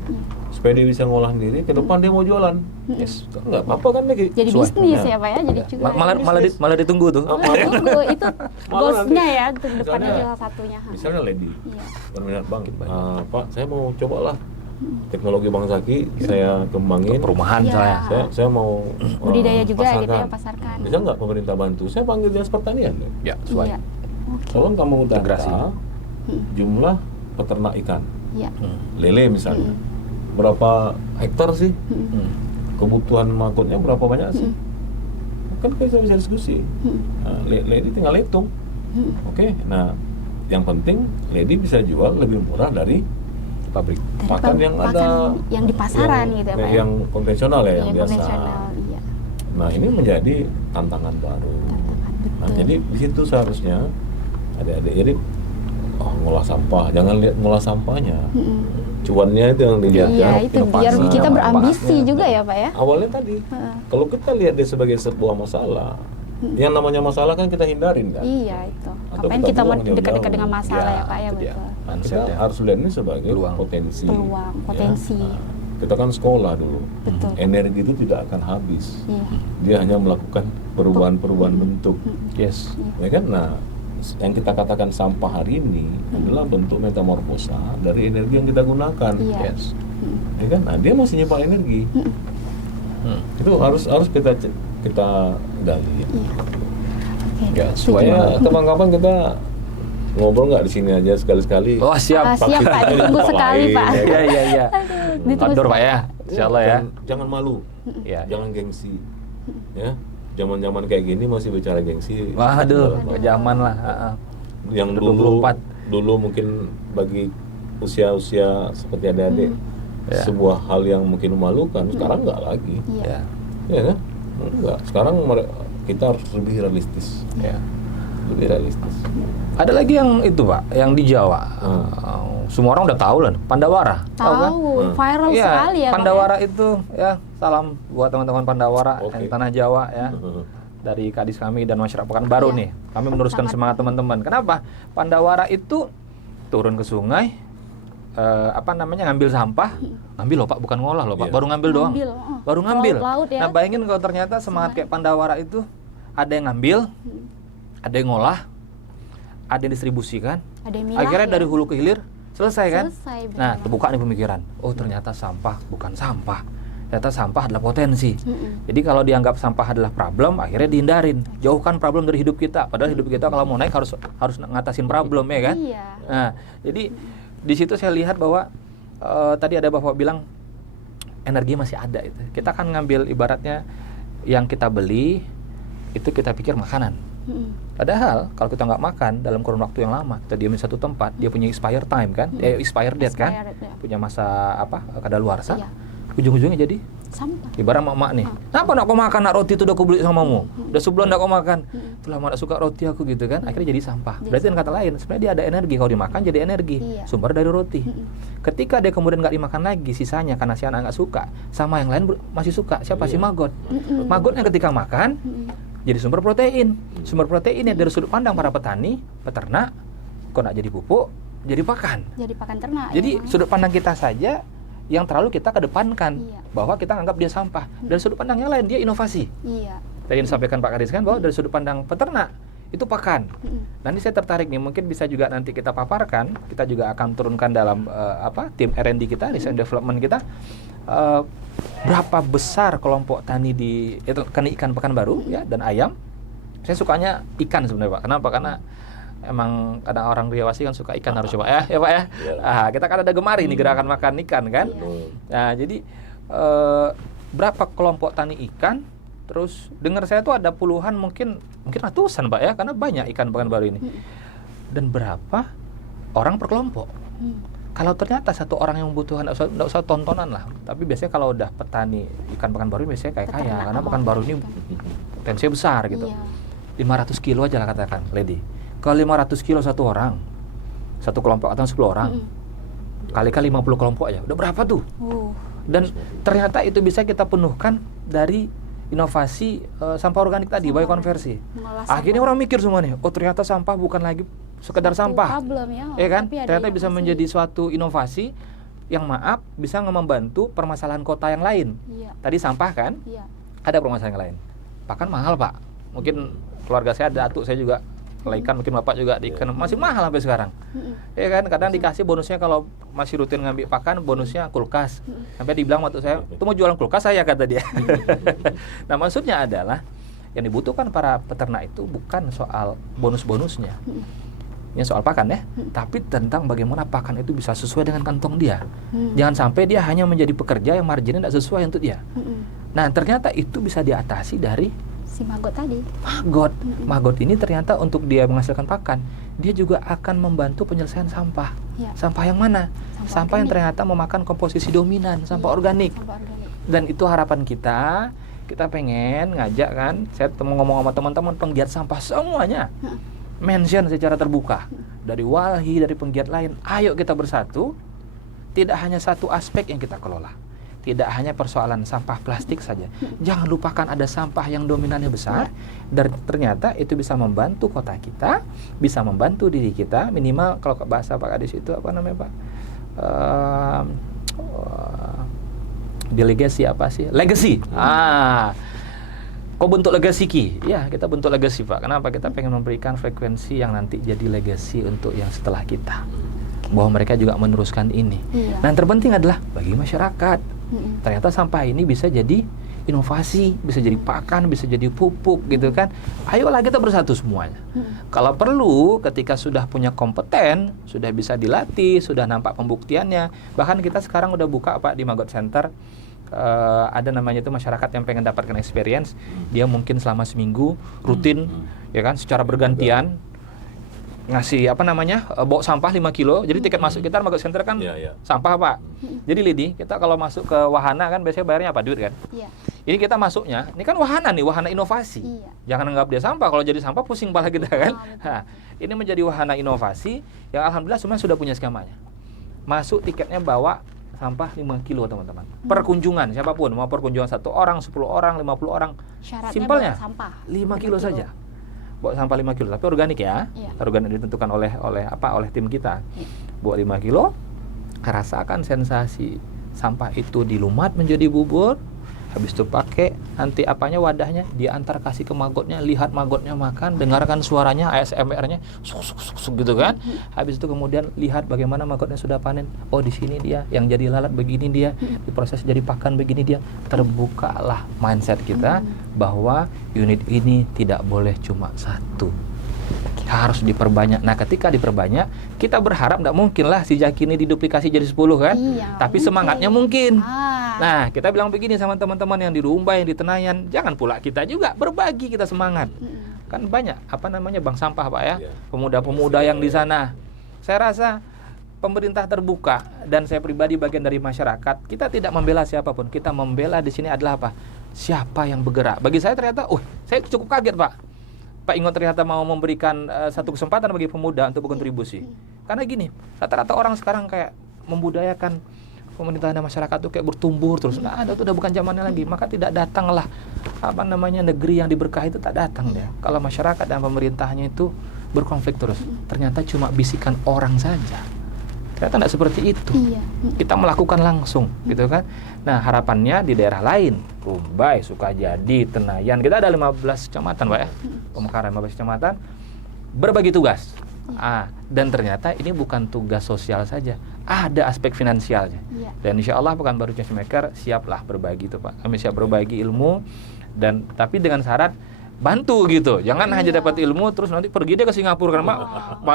supaya dia bisa ngolah sendiri. Ke depan dia mau jualan. Yes. Nggak apa-apa kan nih? Jadi bisnis ya Pak ya, jadi juga. Malah ditunggu tuh. Tunggu, itu goalsnya ya, untuk depannya misalnya- salah satunya. Misalnya Lady, Iya. berminat Bang, Pak, saya mau cobalah teknologi Bang Zaki, saya kembangin. Perumahan Iya. Saya mau Budidaya juga pasarkan. gitu ya, pasarkan. Bisa nggak pemerintah bantu? Saya panggil dinas pertanian. Ya, sesuai. Iya. Oke. Tolong kamu Integrasi. data jumlah peternak ikan, Iya. lele misalnya. Berapa hektar sih? Kebutuhan makutnya berapa banyak sih? Kan kita bisa diskusi. Nah, Lady tinggal hitung. Oke, nah yang penting Lady bisa jual lebih murah dari Pabrik. pakan yang ada yang di pasaran gitu ya Pak ya. yang konvensional ya, yang biasa. konvensional, iya. Nah, ini menjadi tantangan baru. Nah, Betul. jadi di situ seharusnya adik-adik jadi ngolah sampah, jangan lihat ngolah sampahnya. Cuannya itu yang dilihat. Iya, ya, itu biar inovasi, kita berambisi manfaatnya. juga ya Pak ya. Awalnya tadi, kalau kita lihat dia sebagai sebuah masalah, yang namanya masalah kan kita hindarin kan. Iya itu. Atau Ngapain kita kita mau buang jauh-jauh. dekat-dekat dengan masalah Ya, ya Pak ya, itu dia. betul. Kita Mindset-nya. harus lihat ini sebagai Peluang. potensi. Peluang, potensi. Ya. Nah, kita kan sekolah dulu. Betul. Energi itu tidak akan habis. Iya. Dia hanya melakukan perubahan-perubahan bentuk. Yes. Ya kan? Nah, yang kita katakan sampah hari ini adalah bentuk metamorfosa dari energi yang kita gunakan. Iya. Yes. Ya kan? Nah, dia masih nyimpan energi. Itu harus kita gali. Iya. Oke. Ya, setuju. Supaya kapan-kapan kita ngobrol nggak di sini aja sekali-sekali. Oh, siap. Siap Pak, ditunggu sekali Pak. Iya, iya. Ditunggu Outdoor Pak ya. Insyaallah ya. Jangan malu. Ya. Jangan gengsi. Ya. Zaman-zaman kayak gini masih bicara gengsi. Waduh, zaman lah. Yang dulu 24. dulu mungkin bagi usia-usia seperti adik-adik Ya. sebuah hal yang mungkin memalukan, sekarang nggak lagi. Iya. Ya. Ya kan? Enggak. Sekarang kita harus lebih realistis. Ya. Lebih realistis. Ada lagi yang itu Pak, yang di Jawa. Semua orang udah tahu lah, Pandawara. kan? Tahu, viral Iya, sekali ya Pak. Pandawara itu ya, salam buat teman-teman Pandawara Oke. yang tanah Jawa ya. Dari Kadis kami dan masyarakat Pekanbaru Iya. nih. Kami meneruskan Sangat. semangat teman-teman. Kenapa? Pandawara itu turun ke sungai, ngambil sampah, ngambil loh Pak, bukan ngolah loh Pak, Iya. baru ngambil doang. Ngambil, Baru ngambil. Laut ya. Nah, bayangin kalau ternyata semangat kayak Pandawara itu ada yang ngambil, ada yang ngolah, ada yang distribusikan. Ada yang milah, Akhirnya ya? dari hulu ke hilir selesai kan? Selesai, benar. Nah, terbuka nih pemikiran. Oh, ternyata sampah bukan sampah. Ternyata sampah adalah potensi. Jadi kalau dianggap sampah adalah problem, akhirnya dihindarin. Jauhkan problem dari hidup kita. Padahal hidup kita kalau mau naik harus ngatasin problem ya kan? Iya. Nah, jadi di situ saya lihat bahwa tadi ada Bapak bilang energi masih ada itu. Kita akan ngambil ibaratnya yang kita beli itu kita pikir makanan. Padahal kalau kita nggak makan dalam kurun waktu yang lama, kita diam di satu tempat, dia punya expire time kan, expire date kan, Expired, ya. punya masa kadaluarsa. Iya. Ujung-ujungnya jadi Sampah. ibarat mak nih, kenapa nak kau makan nak roti itu udah aku beli samamu, udah sebulan nak kau makan, itulah mak suka roti aku gitu kan, akhirnya jadi sampah. Jadi Berarti dengan kata lain, sebenarnya dia ada energi, kalau dimakan jadi energi, Iya. sumber dari roti. Ketika dia kemudian nggak dimakan lagi, sisanya karena si anak nggak suka, sama yang lain masih suka, siapa sih maggot? Magotnya ketika makan, jadi sumber protein. Sumber proteinnya dari sudut pandang para petani, peternak, kok nak jadi pupuk, jadi pakan. Jadi pakan ternak. Jadi ya, Bang? sudut pandang kita saja yang terlalu kita kedepankan, bahwa kita anggap dia sampah. Dari sudut pandang yang lain dia inovasi. Tadi yang disampaikan Pak Kadis kan, bahwa dari sudut pandang peternak itu pakan. Nanti saya tertarik nih, mungkin bisa juga nanti kita paparkan, kita juga akan turunkan dalam tim R&D kita, research and development kita, berapa besar kelompok tani di ikan Pekanbaru ya, dan ayam. Saya sukanya ikan sebenarnya Pak. Kenapa? Karena emang kadang orang Riawasi kan suka ikan, harus coba ya Pak ya. Kita kan ada gemari nih gerakan makan ikan kan. Nah jadi berapa kelompok tani ikan? Terus dengar saya tuh ada puluhan, mungkin ratusan Pak ya, karena banyak ikan Pekanbaru ini. Dan berapa orang per kelompok? Kalau ternyata satu orang yang membutuhkan, nggak usah tontonan lah. Tapi biasanya kalau udah petani ikan Pekanbaru biasanya kayak kaya, karena Pekanbaru ini potensinya besar gitu. 500 kilo aja lah katakan, Lady. Kalau 500 kilo satu orang, satu kelompok atau 10 orang, kali-kali 50 kelompok aja, udah berapa tuh? Dan ternyata itu bisa kita penuhkan dari inovasi sampah organik tadi, biokonversi. Akhirnya orang mikir semua nih, oh ternyata sampah bukan lagi sekedar sampah, ya kan? Ternyata bisa menjadi suatu inovasi yang bisa membantu permasalahan kota yang lain. Tadi sampah kan, ada permasalahan yang lain. Bahkan mahal Pak. Mungkin keluarga saya ada atuk saya juga ikan, mungkin Bapak juga di ikan masih mahal sampai sekarang. Ya kan, kadang dikasih bonusnya kalau masih rutin ngambil pakan, bonusnya kulkas. Sampai dibilang waktu saya, "Itu mau jualan kulkas saya," kata dia. Nah, maksudnya adalah yang dibutuhkan para peternak itu bukan soal bonus-bonusnya. Ini soal pakan ya, tapi tentang bagaimana pakan itu bisa sesuai dengan kantong dia. Jangan sampai dia hanya menjadi pekerja yang marginnya tidak sesuai untuk dia. Nah, ternyata itu bisa diatasi dari si maggot tadi. Maggot ini ternyata untuk dia menghasilkan pakan, dia juga akan membantu penyelesaian sampah. Sampah yang mana? Sampah yang ternyata memakan komposisi dominan, sampah organik. Dan itu harapan kita pengen ngajak kan, saya ngomong sama teman-teman penggiat sampah semuanya. Mention secara terbuka. Dari Walhi, dari penggiat lain, ayo kita bersatu. Tidak hanya satu aspek yang kita kelola. Tidak hanya persoalan sampah plastik saja. Jangan lupakan ada sampah yang dominannya besar, dan ternyata itu bisa membantu kota kita, bisa membantu diri kita, minimal kalau bahasa Pak Kadis itu apa namanya Pak? Delegasi apa sih? Legacy. Kok bentuk legacy Ki? Ya, kita bentuk legacy Pak. Kenapa? Kita pengen memberikan frekuensi yang nanti jadi legacy untuk yang setelah kita. Bahwa mereka juga meneruskan ini. Nah, yang terpenting adalah bagi masyarakat. Ternyata sampah ini bisa jadi inovasi, bisa jadi pakan, bisa jadi pupuk gitu kan. Ayolah kita bersatu semuanya. Kalau perlu ketika sudah punya kompeten, sudah bisa dilatih, sudah nampak pembuktiannya. Bahkan kita sekarang udah buka Pak di Maggot Center, ada namanya itu masyarakat yang pengen dapatkan experience. Dia mungkin selama seminggu rutin ya kan, secara bergantian ngasih bawa sampah 5 kilo. Jadi tiket masuk kita Maggot Center kan sampah Pak. Jadi Lidi, kita kalau masuk ke wahana kan biasanya bayarnya apa? Duit kan? Ini kita masuknya, ini kan wahana nih, wahana inovasi. Jangan anggap dia sampah, kalau jadi sampah pusing kepala kita kan. Ini menjadi wahana inovasi yang alhamdulillah semuanya sudah punya skemanya. Masuk tiketnya bawa sampah 5 kilo teman-teman. Perkunjungan siapapun, mau perkunjungan 1 orang, 10 orang, 50 orang. Simpelnya 5 kilo saja. Bawa sampah 5 kilo, tapi organik ya. Organik ditentukan oleh tim kita. Bawa 5 kilo, rasakan sensasi sampah itu dilumat menjadi bubur. Habis itu pakai nanti wadahnya, diantar kasih ke maggotnya, lihat maggotnya makan, dengarkan suaranya, ASMR-nya, suk gitu kan. Habis itu kemudian lihat bagaimana maggotnya sudah panen. Oh di sini dia, yang jadi lalat begini dia, diproses jadi pakan begini dia. Terbukalah mindset kita bahwa unit ini tidak boleh cuma satu. Harus diperbanyak. Nah, ketika diperbanyak, kita berharap tidak mungkin lah si Jaki ini diduplikasi jadi 10 kan? Tapi semangatnya mungkin. Nah, kita bilang begini sama teman-teman yang di Rumbai, yang di Tenayan, jangan pula kita juga berbagi, kita semangat. Kan banyak bank sampah Pak ya, pemuda-pemuda yang di sana. Saya rasa pemerintah terbuka dan saya pribadi bagian dari masyarakat. Kita tidak membela siapapun, kita membela di sini adalah apa? Siapa yang bergerak. Bagi saya ternyata, saya cukup kaget Pak Ingot ternyata mau memberikan satu kesempatan bagi pemuda untuk berkontribusi. Karena gini, rata-rata orang sekarang kayak membudayakan pemerintahan dan masyarakat itu kayak bertumbuh terus. Nah, itu udah bukan zamannya lagi. Maka tidak datanglah negeri yang diberkahi itu tak datang dia. Kalau masyarakat dan pemerintahnya itu berkonflik terus. Ternyata cuma bisikan orang saja. Ternyata tidak seperti itu. Iya. Kita melakukan langsung, gitu kan. Nah, harapannya di daerah lain, Rumbai, Sukajadi, Tenayan, kita ada 15 kecamatan, Pak ya. Pemekaran 15 kecamatan, berbagi tugas. Dan ternyata ini bukan tugas sosial saja, ada aspek finansialnya. Iya. Dan insya Allah Pekanbaru Changemaker siaplah berbagi itu, Pak. Kami siap berbagi ilmu, dan tapi dengan syarat bantu gitu. Jangan hanya dapat ilmu terus nanti pergi dia ke Singapura, karena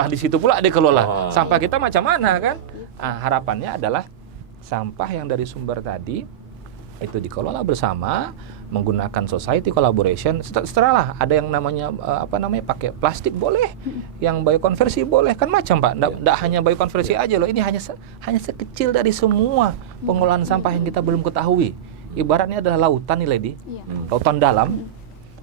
di situ pula dia kelola. Sampah kita macam mana kan? Harapannya adalah sampah yang dari sumber tadi itu dikelola bersama menggunakan society collaboration. Setelah ada yang namanya pakai plastik boleh, yang biokonversi boleh, kan macam Pak. Nggak hanya biokonversi aja loh. Ini hanya sekecil dari semua pengolahan sampah yang kita belum ketahui. Ibaratnya adalah lautan nih, Lady. Lautan dalam.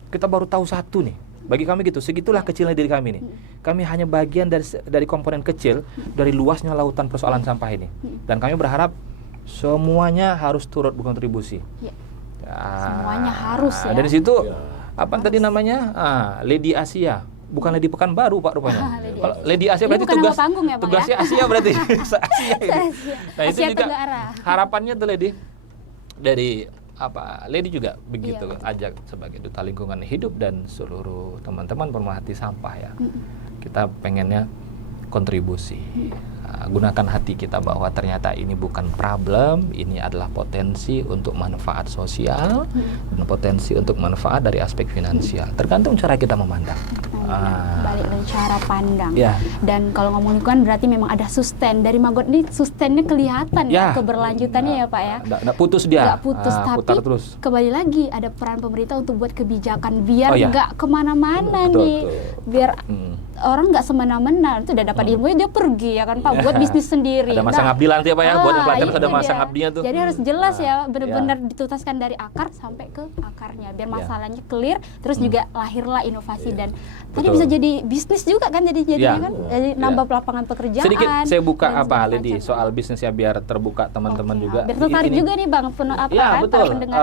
Kita baru tahu satu nih. Bagi kami gitu, segitulah kecilnya diri kami nih. Kami hanya bagian dari komponen kecil dari luasnya lautan persoalan sampah ini. Dan kami berharap semuanya harus turut berkontribusi. Semuanya harus ya. Dari situ tadi namanya? Lady Asia. Bukan Lady Pekanbaru Pak rupanya. Lady Asia berarti tugasnya Asia berarti. Asia ini. Nah, itu juga harapannya tuh Lady dari Lady juga begitu, ajak sebagai duta lingkungan hidup dan seluruh teman-teman pemerhati sampah ya. Kita pengennya kontribusi. Gunakan hati kita bahwa ternyata ini bukan problem, ini adalah potensi untuk manfaat sosial dan potensi untuk manfaat dari aspek finansial. Tergantung cara kita memandang. Balik dari cara pandang. Ya. Dan kalau ngomong lingkungan berarti memang ada sustain. Dari Maggot ini sustainnya kelihatan ya, keberlanjutannya ya Pak ya. Nggak putus dia. Nggak putus, tapi putar terus. Kembali lagi ada peran pemerintah untuk buat kebijakan biar nggak kemana-mana nih. Biar orang nggak semena-mena, itu udah dapat ilmu dia pergi ya kan Pak, buat bisnis sendiri. Ada masa ngabdi nanti ya Pak ya, buat yang pelatihan ada masa ngabdinya tuh. Jadi harus jelas ya, benar-benar dituntaskan dari akar sampai ke akarnya, biar masalahnya clear, terus juga lahirlah inovasi dan tadi bisa jadi bisnis juga kan, jadinya kan, jadi nambah lapangan pekerjaan. Sedikit saya buka Lady soal bisnisnya biar terbuka teman-teman juga. Biar tertarik juga nih Bang, betul. pendengar.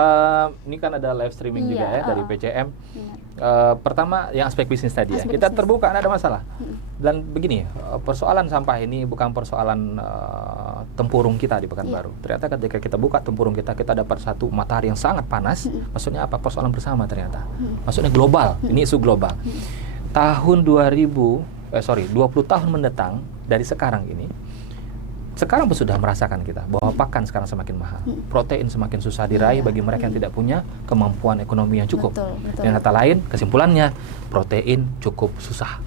Ini kan ada live streaming juga ya dari PCM. Pertama yang aspek bisnis tadi ya, kita terbuka, tidak ada masalah. Dan begini, persoalan sampah ini bukan persoalan tempurung kita di Pekanbaru. Ternyata ketika kita buka tempurung kita dapat satu matahari yang sangat panas. Maksudnya apa? Persoalan bersama ternyata. Maksudnya global, ini isu global. Tahun 20 tahun mendatang dari sekarang ini, sekarang pun sudah merasakan kita bahwa pakan sekarang semakin mahal, protein semakin susah diraih bagi mereka yang tidak punya kemampuan ekonomi yang cukup. Dengan kata lain, kesimpulannya protein cukup susah.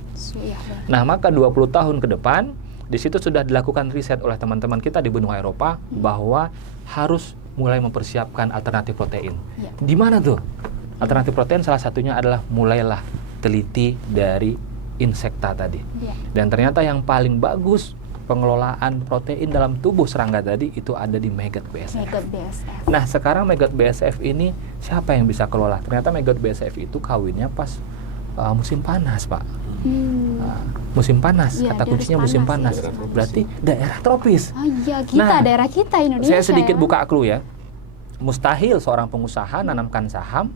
Nah, maka 20 tahun ke depan di situ sudah dilakukan riset oleh teman-teman kita di benua Eropa bahwa harus mulai mempersiapkan alternatif protein. Di mana tuh? Alternatif protein salah satunya adalah mulailah teliti dari insekta tadi. Dan ternyata yang paling bagus pengelolaan protein dalam tubuh serangga tadi itu ada di Maggot BASF. Nah, sekarang Maggot BASF ini siapa yang bisa kelola? Ternyata Maggot BASF itu kawinnya pas musim panas, Pak. Musim panas, kata kuncinya musim panas. Berarti daerah tropis. Daerah kita Indonesia. Saya sedikit buka clue ya. Mustahil seorang pengusaha nanamkan saham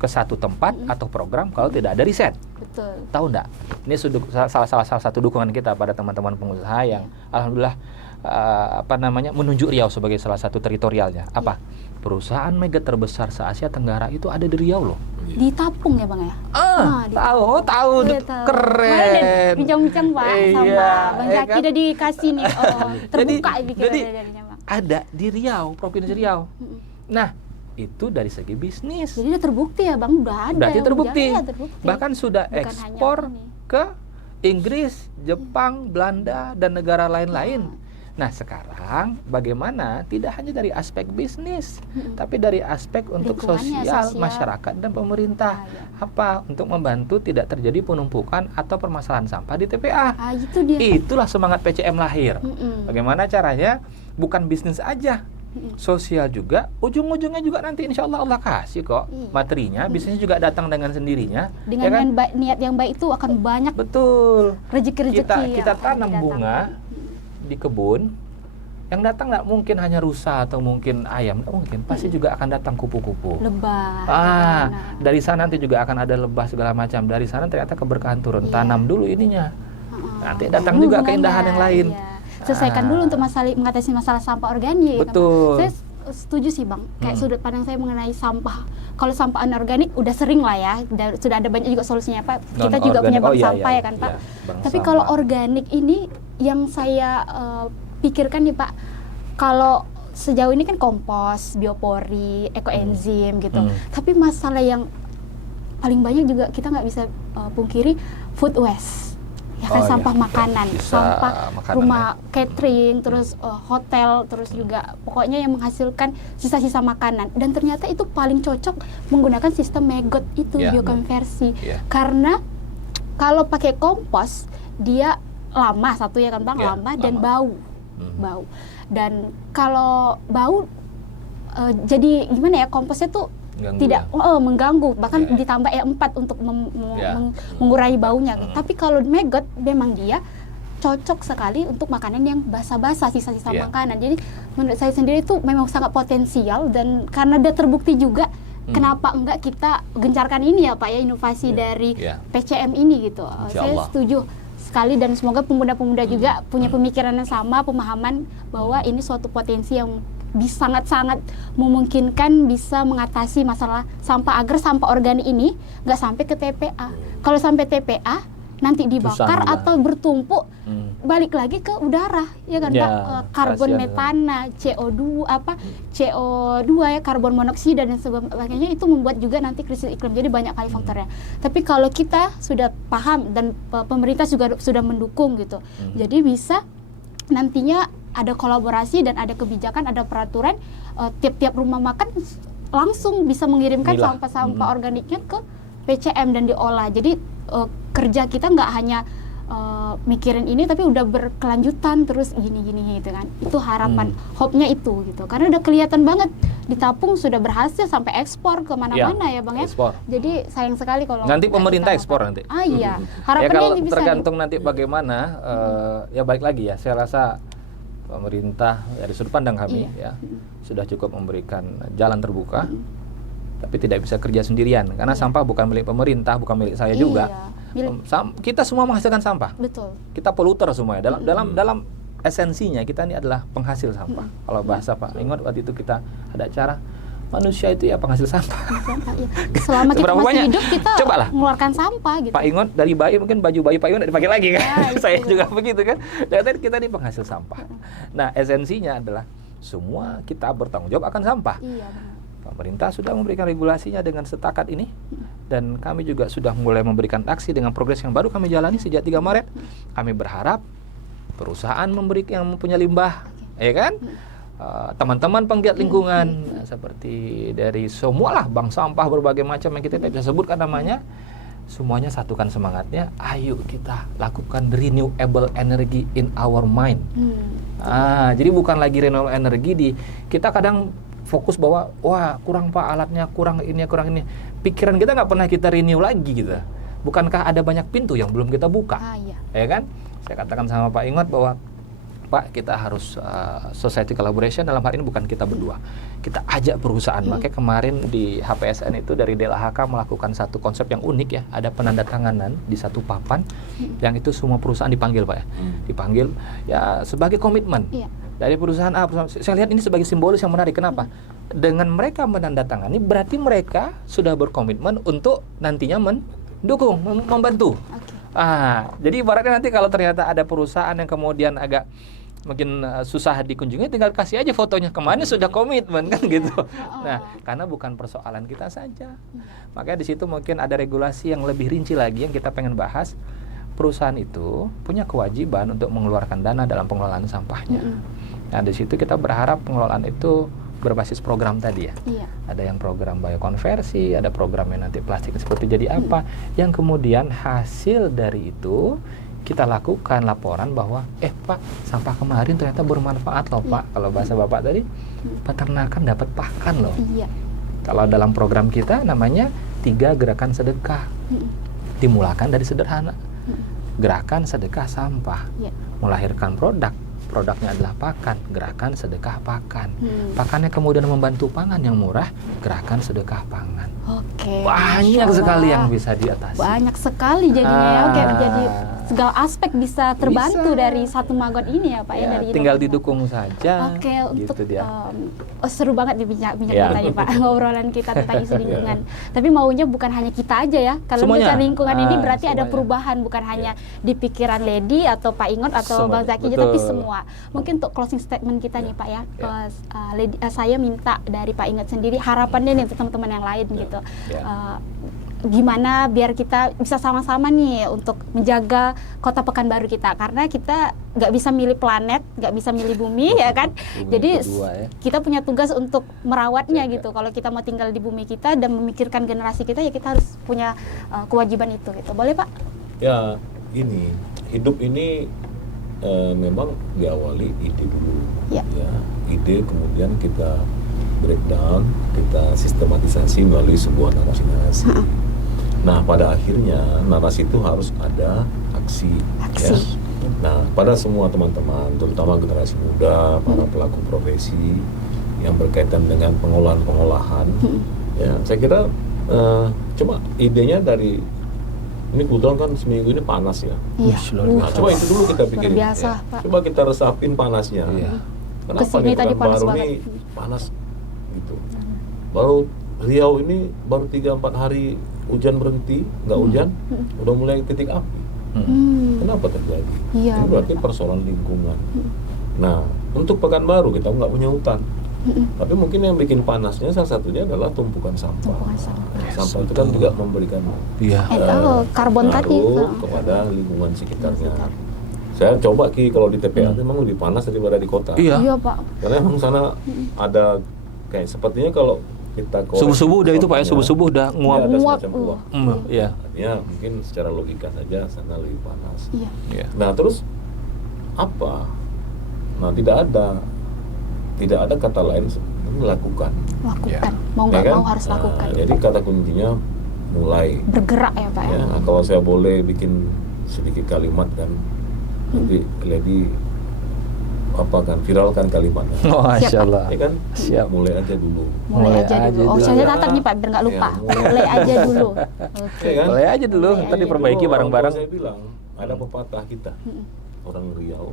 ke satu tempat atau program kalau tidak ada riset. Betul. Tahu enggak? Ini salah satu dukungan kita pada teman-teman pengusaha yang alhamdulillah menunjuk Riau sebagai salah satu teritorialnya. Apa? Perusahaan mega terbesar se-Asia Tenggara itu ada di Riau loh. Di Tapung ya Bang ya? Tahu. Keren. Bincang-bincang Pak sama Bang Zaki udah dikasih nih. Terbuka jadi ada di Riau, Provinsi Riau. Nah, itu dari segi bisnis. Jadi udah terbukti ya Bang, udah ada. Berarti terbukti. Bahkan sudah ekspor ke Inggris, Jepang, Belanda, dan negara lain-lain. Nah, sekarang bagaimana tidak hanya dari aspek bisnis, tapi dari aspek untuk sosial, masyarakat, dan pemerintah. Apa? Untuk membantu tidak terjadi penumpukan atau permasalahan sampah di TPA. Itu dia. Itulah semangat PCM lahir. Bagaimana caranya? Bukan bisnis aja. Sosial juga, ujung-ujungnya juga nanti insya Allah kasih kok materinya, bisnisnya juga datang dengan sendirinya. Dengan niat yang baik itu akan banyak. Betul. Rezeki-rezeki. Kita tanam bunga di kebun, yang datang nggak mungkin hanya rusa atau mungkin ayam, nggak mungkin. Pasti juga akan datang kupu-kupu. Lebah. Dari sana nanti juga akan ada lebah segala macam. Dari sana ternyata keberkahan turun. Tanam dulu ininya. Nanti datang juga keindahan yang lain. selesaikan dulu untuk mengatasi masalah sampah organik. Betul. Saya setuju sih Bang, kayak sudut pandang saya mengenai sampah. Kalau sampah anorganik udah sering lah ya, sudah ada banyak juga solusinya Pak. Kita juga punya bank sampah ya kan Pak. Tapi kalau organik ini yang saya pikirkan nih Pak, kalau sejauh ini kan kompos, biopori, ekoenzim gitu. Tapi masalah yang paling banyak juga kita nggak bisa pungkiri food waste. Ya kan sampah makanan, sampah rumah catering, terus hotel, terus juga pokoknya yang menghasilkan sisa-sisa makanan. Dan ternyata itu paling cocok menggunakan sistem Maggot itu, biokonversi. Karena kalau pakai kompos dia lama satu ya kan Bang, lama dan bau. Dan kalau bau jadi gimana ya, komposnya tuh tidak mengganggu, bahkan ditambah E4 untuk mengurangi baunya. Tapi kalau Maggot memang dia cocok sekali untuk makanan yang basah-basah, sisa-sisa makanan. Jadi menurut saya sendiri itu memang sangat potensial, dan karena dia terbukti juga, kenapa enggak kita gencarkan ini ya Pak ya, inovasi dari PCM ini gitu. Saya setuju sekali, dan semoga pemuda-pemuda juga punya pemikiran yang sama, pemahaman bahwa ini suatu potensi yang sangat-sangat memungkinkan bisa mengatasi masalah sampah, agar sampah organik ini nggak sampai ke TPA. Kalau sampai TPA nanti dibakar atau bertumpuk, balik lagi ke udara ya kan Pak, karbon metana, CO2 ya, karbon monoksida dan sebagainya, itu membuat juga nanti krisis iklim. Jadi banyak kali faktornya. Tapi kalau kita sudah paham dan pemerintah juga sudah mendukung gitu, jadi bisa nantinya ada kolaborasi dan ada kebijakan, ada peraturan, tiap-tiap rumah makan langsung bisa mengirimkan sampah-sampah organiknya ke PCM dan diolah. Jadi kerja kita nggak hanya mikirin ini, tapi udah berkelanjutan terus gini-gini gitu kan. Itu harapan, hope-nya itu gitu. Karena udah kelihatan banget ditapung sudah berhasil sampai ekspor ke mana-mana ya Bang ya. Jadi sayang sekali kalau nanti pemerintah ekspor nanti. Iya. Harapannya kalau ini bisa tergantung nanti bagaimana, ya balik lagi ya, saya rasa pemerintah dari sudut pandang kami ya sudah cukup memberikan jalan terbuka, tapi tidak bisa kerja sendirian karena sampah bukan milik pemerintah, bukan milik saya juga. Kita semua menghasilkan sampah. Betul. Kita poluter semuanya. Dalam esensinya kita ini adalah penghasil sampah. Kalau bahasa Pak Ingot waktu itu kita ada acara, manusia itu ya penghasil sampah. Selama kita masih hidup kita mengeluarkan sampah gitu. Pak Ingot dari bayi, mungkin baju bayi Pak Ingot dipakai lagi kan. Saya juga begitu kan. Dan kita ini penghasil sampah. Nah, esensinya adalah semua kita bertanggung jawab akan sampah. Pemerintah sudah memberikan regulasinya dengan setakat ini, dan kami juga sudah mulai memberikan aksi dengan progres yang baru kami jalani sejak 3 Maret. Kami berharap perusahaan yang mempunyai limbah, ya kan? Teman-teman penggiat lingkungan seperti dari semualah bank sampah berbagai macam yang kita tidak bisa sebutkan namanya, semuanya satukan semangatnya, ayo kita lakukan renewable energy in our mind. Jadi bukan lagi renewable energy kita kadang fokus bahwa wah kurang Pak alatnya, kurang ini. Pikiran kita nggak pernah kita renew lagi gitu. Bukankah ada banyak pintu yang belum kita buka? Ya kan? Saya katakan sama Pak Ingot bahwa Pak, kita harus society collaboration, dalam hal ini bukan kita berdua. Kita ajak perusahaan. Makanya kemarin di HPSN itu dari DLHK melakukan satu konsep yang unik ya. Ada penandatanganan di satu papan yang itu semua perusahaan dipanggil Pak ya. Dipanggil ya sebagai komitmen. Dari perusahaan A, saya lihat ini sebagai simbolis yang menarik. Kenapa? Dengan mereka menandatangani berarti mereka sudah berkomitmen untuk nantinya mendukung, membantu. Jadi ibaratnya nanti kalau ternyata ada perusahaan yang kemudian agak mungkin susah dikunjungi, tinggal kasih aja fotonya, kemana sudah komitmen kan gitu. Nah, karena bukan persoalan kita saja. Makanya di situ mungkin ada regulasi yang lebih rinci lagi yang kita pengen bahas. Perusahaan itu punya kewajiban untuk mengeluarkan dana dalam pengelolaan sampahnya. Nah, di situ kita berharap pengelolaan itu berbasis program tadi ya. Ada yang program biokonversi, ada program yang nanti plastik seperti jadi apa, yang kemudian hasil dari itu kita lakukan laporan bahwa Pak, sampah kemarin ternyata bermanfaat loh Pak. Kalau bahasa Bapak tadi, peternakan dapat pakan loh. Kalau dalam program kita namanya 3 gerakan sedekah. Dimulakan dari sederhana. Gerakan sedekah sampah. Melahirkan produknya adalah pakan, gerakan sedekah pakan. Pakannya kemudian membantu pangan yang murah, gerakan sedekah pangan. Oke. Banyak sekali yang bisa diatasi. Banyak sekali jadinya ya. Oke, jadi segala aspek bisa terbantu dari satu magot ini ya Pak ya, dari tinggal inovasi. didukung saja. Oke, untuk gitu dia. Seru banget nih bincang Ya. kita nih Pak, ngobrolan kita tentang isu lingkungan. Tapi maunya bukan hanya kita aja ya. Kalau Semuanya. bicara lingkungan ini berarti ada Semuanya. perubahan, bukan hanya di pikiran Lady atau Pak Ingot atau Semuanya. Bang Zaki aja, Betul. tapi semua. Mungkin untuk closing statement kita nih Pak ya, saya minta dari Pak Ingot sendiri harapannya nih untuk teman-teman yang lain gitu. Gimana biar kita bisa sama-sama nih untuk menjaga kota Pekanbaru kita, karena kita nggak bisa milih planet, nggak bisa milih bumi ya kan. Jadi kita punya tugas untuk merawatnya gitu. Kalau kita mau tinggal di bumi kita dan memikirkan generasi kita, ya kita harus punya kewajiban itu gitu. Boleh Pak? Ya, ini hidup ini memang diawali ide dulu. Ya. Ide kemudian kita breakdown, kita sistematisasi melalui sebuah narasi-narasi. Nah, pada akhirnya narasi itu harus ada aksi. Ya. Nah, pada semua teman-teman, terutama generasi muda, para pelaku profesi yang berkaitan dengan pengolahan, ya, saya kira cuma idenya dari ini kebetulan kan seminggu ini panas ya. Iya. Nah, coba itu dulu kita pikirin. Luar biasa, Pak. Coba kita resapin panasnya. Kenapa Kesini nih tadi panas Pekanbaru banget. ini panas gitu. Baru Riau ini baru 3-4 hari hujan berhenti, nggak hujan, udah mulai titik api. Kenapa terjadi? Iya, Ini berarti persoalan lingkungan. Nah, untuk Pekanbaru kita nggak punya hutan. Tapi mungkin yang bikin panasnya salah satunya adalah tumpukan sampah. Sampah itu kan juga memberikan karbon tadi kepada lingkungan sekitarnya. Saya coba kalau di TPA memang lebih panas daripada di kota. Iya Pak. Karena memang sana ada kayak sepertinya kalau kita subuh-subuh udah itu Pak ya, subuh-subuh udah nguap. Ada semacam uap. Iya. Artinya mungkin secara logika saja sana lebih panas. Iya. Nah, terus apa? Nah, tidak ada kata lain melakukan. Mau nggak mau harus lakukan. Jadi kata kuncinya mulai bergerak ya Pak ya. Nah, kalau saya boleh bikin sedikit kalimat kan, nanti Lady viralkan kalimatnya. Oh, Masya Allah. Ya kan? Siap. Mulai aja dulu. Mulai aja dulu. Oh, saya catat nih Pak biar nggak lupa. Mulai aja dulu. Ya kan? Mulai aja dulu. Ntar diperbaiki bareng-bareng. Saya bilang ada pepatah kita orang Riau.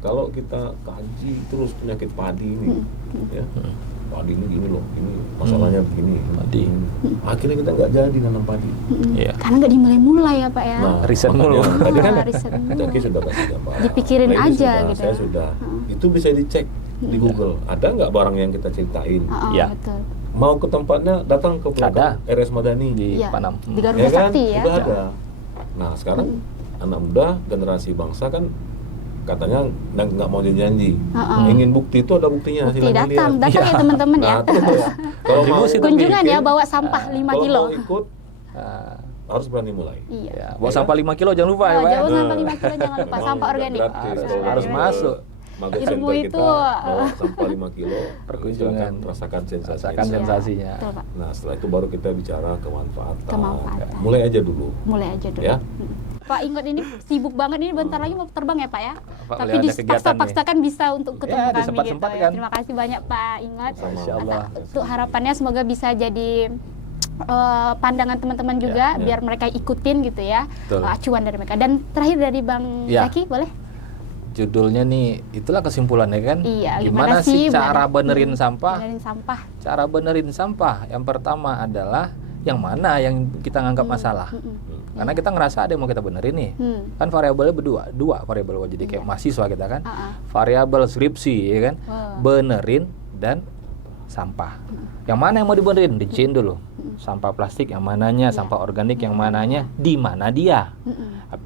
Kalau kita kaji terus penyakit padi ini, ya, padi ini gini loh, ini masalahnya begini. Padi. Akhirnya kita nggak jadi nanam padi. Iya. Karena nggak dimulai-mulai ya Pak ya. Nah, riset mulu. Tadi kan riset dulu. Jaki sudah kasih gambar. Dipikirin Nah, aja sudah, gitu. Saya sudah. Itu bisa dicek di Google. Ada nggak barang yang kita ceritain? Ya. Betul. Mau ke tempatnya datang ke belakang RS Madani di Panam. Di Garuda Sakti ya. Itu ada. Nah, sekarang anak muda generasi bangsa kan katanya nggak mau janji. Ingin bukti itu ada buktinya. Bukti datang ya teman-teman ya. Kalau mau kunjungan ya bawa sampah 5 kilo. Kalau mau ikut harus berani mulai. Iya. Bawa sampah 5 kilo jangan lupa ya Pak. Bawa sampah 5 kilo jangan lupa, sampah organik. Harus masuk. Ilmu itu bawa sampah 5 kilo perkunjungan, rasakan sensasinya. Nah, setelah itu baru kita bicara kemanfaatan. Mulai aja dulu. Ya. Pak Ingot ini sibuk banget, ini bentar lagi mau terbang ya Pak ya. Pak, tapi dipaksa-paksakan bisa untuk ketemu kami gitu ya. Terima kasih banyak Pak Ingot. Untuk harapannya semoga bisa jadi pandangan teman-teman juga biar mereka ikutin gitu ya. Acuan dari mereka. Dan terakhir dari Bang Zaki boleh? Judulnya nih, itulah kesimpulannya kan. Iya, gimana sih cara benerin sampah? Cara benerin sampah yang pertama adalah yang mana yang kita nganggap masalah. Karena kita ngerasa ada yang mau kita benerin nih. Kan variabelnya dua variabel. Jadi kayak mahasiswa kita kan. Variabel skripsi ya kan. Benerin dan sampah. Yang mana yang mau dibenerin? Dicuciin dulu. Sampah plastik yang mananya, sampah organik yang mananya, di mana dia?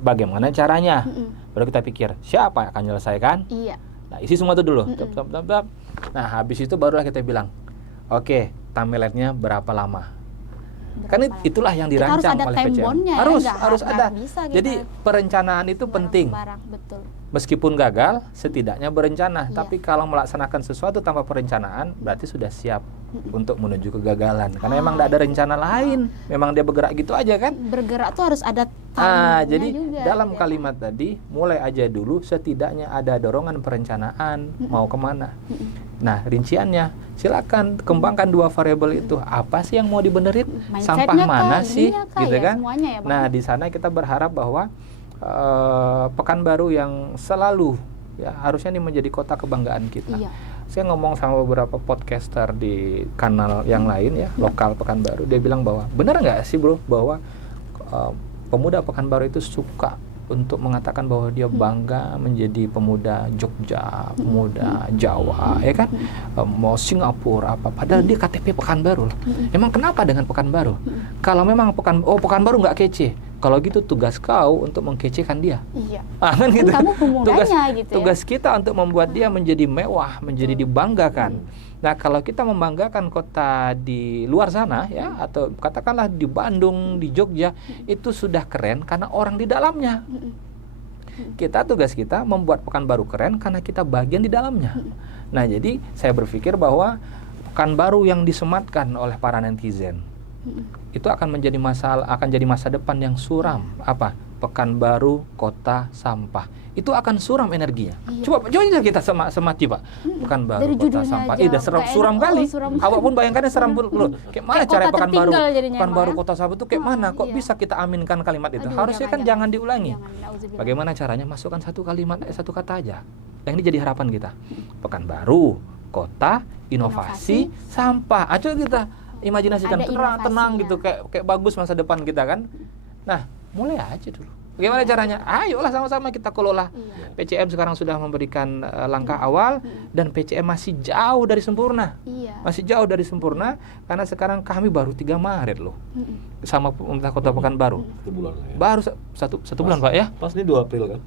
Bagaimana caranya? Baru kita pikir, siapa yang akan menyelesaikan? Nah, isi semua itu dulu. Nah, habis itu barulah kita bilang, oke, timeline-nya berapa lama? Kan itulah yang dirancang oleh PCM. Harus ada. Jadi perencanaan itu penting. Meskipun gagal, setidaknya berencana. Tapi kalau melaksanakan sesuatu tanpa perencanaan, berarti sudah siap untuk menuju kegagalan. Karena memang tidak ada rencana lain. Memang dia bergerak gitu aja kan? Bergerak tuh harus ada jadi juga, dalam kalimat tadi, mulai aja dulu setidaknya ada dorongan perencanaan mau kemana. Nah, rinciannya silakan kembangkan dua variabel itu. Apa sih yang mau dibenerin? Sampah mana sih? Gitu kan? Ya, nah, di sana kita berharap bahwa Pekanbaru yang selalu ya harusnya ini menjadi kota kebanggaan kita. Iya. Saya ngomong sama beberapa podcaster di kanal yang lain ya, lokal Pekanbaru, dia bilang bahwa benar nggak sih bro bahwa pemuda Pekanbaru itu suka untuk mengatakan bahwa dia bangga menjadi pemuda Jogja, pemuda Jawa, ya kan? Mau Singapura apa, padahal dia KTP Pekanbaru. Emang kenapa dengan Pekanbaru? Kalau memang Pekanbaru nggak kece, kalau gitu tugas kau untuk mengkecekan dia. Iya. Kan gitu. Kamu pemudanya gitu ya. Tugas kita untuk membuat dia menjadi mewah, menjadi dibanggakan. Nah, kalau kita membanggakan kota di luar sana ya, atau katakanlah di Bandung, di Jogja, itu sudah keren karena orang di dalamnya. Tugas kita membuat Pekanbaru keren karena kita bagian di dalamnya. Nah, jadi saya berpikir bahwa Pekanbaru yang disematkan oleh para netizen itu akan menjadi masa depan yang suram. Apa? Pekanbaru kota sampah. Itu akan suram energinya. Iya. Coba kita semati Pak. Pekanbaru Dari kota judulnya sampah. aja, Udah suram kali. suram. Awak pun bayangkannya seram dulu. Kayak mana Kayak cara kota tertinggal jadinya, Pekanbaru emang ya? kota sampah itu kayak mana? Kok Iya. bisa kita aminkan kalimat itu? Aduh, Harusnya kan jangan diulangi. Jangan, nauzubillah. Bagaimana caranya? Masukkan satu kalimat, satu kata aja. Yang ini jadi harapan kita. Pekanbaru kota inovasi sampah. Coba kita imajinasikan Ada tenang inovasinya. gitu, kayak bagus masa depan kita kan. Nah, mulai aja dulu. Bagaimana caranya? Ayolah sama-sama kita kelola. Iya. PCM sekarang sudah memberikan langkah awal dan PCM masih jauh dari sempurna. Iya. Masih jauh dari sempurna karena sekarang kami baru 3 Maret loh. Sama pemerintah Kota Pekanbaru. 1 bulan ya. Baru satu bulan Pak ya? Pas ini 2 April kan?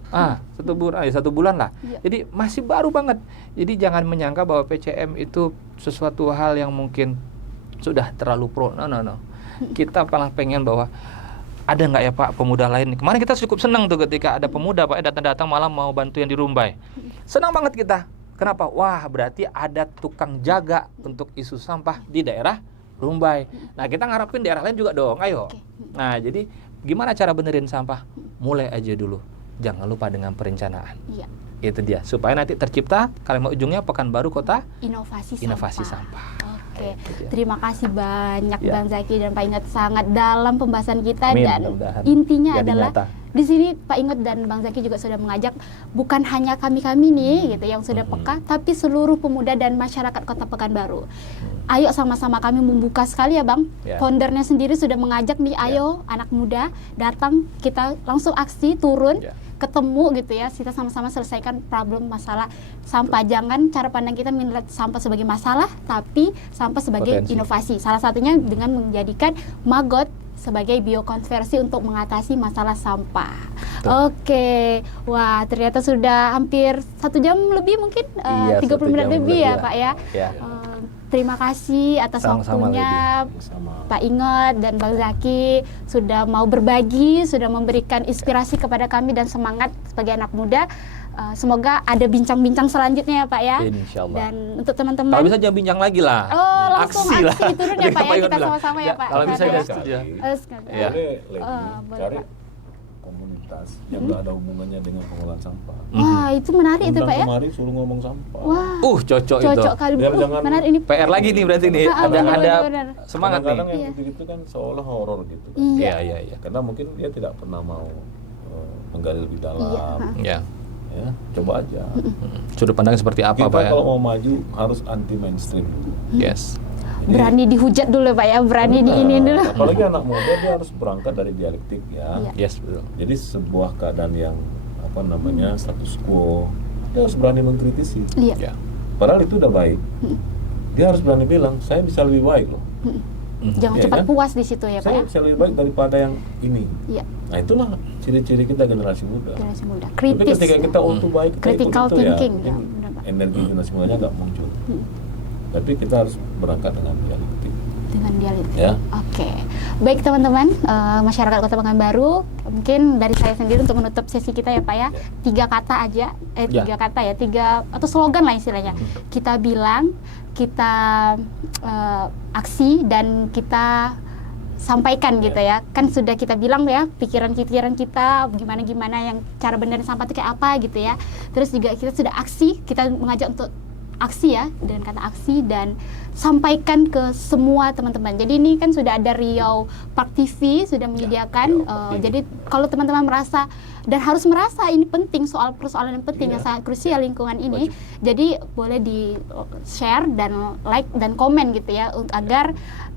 1 bulan lah. Iya. Jadi masih baru banget. Jadi jangan menyangka bahwa PCM itu sesuatu hal yang mungkin sudah terlalu pro. No. Kita malah pengen bahwa ada nggak ya Pak pemuda lain? Kemarin kita cukup senang tuh ketika ada pemuda Pak datang-datang malam mau bantu yang di Rumbai. Senang banget kita. Kenapa? Wah, berarti ada tukang jaga untuk isu sampah di daerah Rumbai. Nah, kita ngarepin daerah lain juga dong. Ayo. Nah, jadi gimana cara benerin sampah? Mulai aja dulu. Jangan lupa dengan perencanaan. Iya. Itu dia. Supaya nanti tercipta kalimat ujungnya Pekanbaru kota Inovasi sampah. Oke, Itu dia. terima kasih banyak Ya. Bang Zaki dan Pak Ingat, sangat dalam pembahasan kita. Amin, Dan mudah-mudahan intinya jadi adalah nyata. di sini Pak Ingat dan Bang Zaki juga sudah mengajak bukan hanya kami nih gitu yang sudah peka, tapi seluruh pemuda dan masyarakat Kota Pekanbaru. Ayo sama-sama kami membuka sekali ya Bang. Ya. Foundernya sendiri sudah mengajak nih, ayo anak muda datang, kita langsung aksi turun. Ya. Ketemu gitu ya, kita sama-sama selesaikan problem masalah sampah. Jangan cara pandang kita melihat sampah sebagai masalah, tapi sampah sebagai Potensi. inovasi. Salah satunya dengan menjadikan maggot sebagai biokonversi untuk mengatasi masalah sampah. Betul. Oke, wah ternyata sudah hampir 1 jam lebih mungkin, Iya, 30 menit 1 jam lebih ya lah. Pak ya. Ya. Terima kasih atas Sama-sama, waktunya Sama. Pak Ingat dan Bang Zaki sudah mau berbagi, sudah memberikan inspirasi kepada kami dan semangat sebagai anak muda. Semoga ada bincang-bincang selanjutnya ya Pak ya. Insya Allah. Dan untuk teman-teman, Kalau bisa jangan bincang lagi lah. oh langsung aksi, lah. turun ya Pak ya, Ingat kita bilang. sama-sama ya Pak. Kalau bisa Sekali ya ya. setuju. Sekali. Iya. Boleh lagi boleh, cari Pak. komunitas yang nggak ada hubungannya dengan pengolahan sampah. Wah itu menarik itu Undang Pak ya. kemari suruh ngomong sampah. Wah Cocok itu. cocok kali. Biar jangan- Menarik ini. PR lagi nih berarti nih. Benar. Semangat nih. Kadang-kadang yang Iya. gitu-gitu kan seolah horor gitu. Kan. Iya. Iya. Karena mungkin dia tidak pernah mau menggali lebih dalam. Iya. Ya. Ya, coba aja. Sudut pandangnya seperti apa Kita Pak ya? kalau mau maju harus anti mainstream dulu. Yes. Jadi, Berani dihujat dulu Pak ya, berani diinin dulu. apalagi anak muda dia harus berangkat dari dialektik ya. Iya. Yes, betul. Jadi sebuah keadaan yang status quo, dia harus berani mengkritisi. Iya. Ya. Padahal itu udah baik. Dia harus berani bilang, saya bisa lebih baik loh. Jangan Iya cepat kan? puas di situ ya Pak Saya ya. bisa lebih baik daripada yang ini. Iya, Nah itulah ciri-ciri kita generasi muda. generasi muda. Tapi Kritis. ketika kita tuh baik, kita Critical ikut itu thinking, ya, ya, mungkin benar, Pak. energi generasi mudanya nggak muncul. Tapi kita harus berangkat dengan dialektik. Dengan dialektik. Ya. Oke. Baik teman-teman, masyarakat Kota Pekanbaru, mungkin dari saya sendiri untuk menutup sesi kita ya Pak ya, 3 kata aja, 3 kata ya, 3 atau slogan lah istilahnya. Kita bilang, kita aksi dan kita sampaikan gitu ya. Kan sudah kita bilang ya, pikiran-pikiran kita gimana yang cara benerin sampah itu kayak apa gitu ya. Terus juga kita sudah aksi, kita mengajak untuk aksi ya, dengan kata aksi, dan sampaikan ke semua teman-teman. Jadi ini kan sudah ada Riau Park TV sudah menyediakan, jadi kalau teman-teman merasa dan harus merasa ini penting, soal persoalan yang penting yang sangat krusial lingkungan ini, jadi boleh di share dan like dan komen gitu ya, agar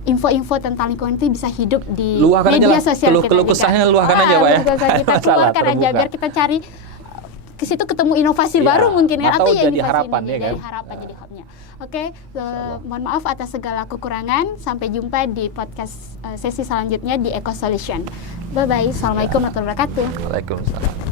info-info tentang lingkungan itu bisa hidup di media sosial kita. Keluh kesahnya luahkan aja Pak ya. Kita keluarkan aja biar kita cari ke situ ketemu inovasi baru mungkin kan, atau ya jadi inovasi harapan, ini ya kan? jadi harapan jadi hubnya. Oke, mohon maaf atas segala kekurangan. Sampai jumpa di podcast sesi selanjutnya di Eco Solution. Bye bye. Assalamualaikum warahmatullahi wabarakatuh. Waalaikumsalam.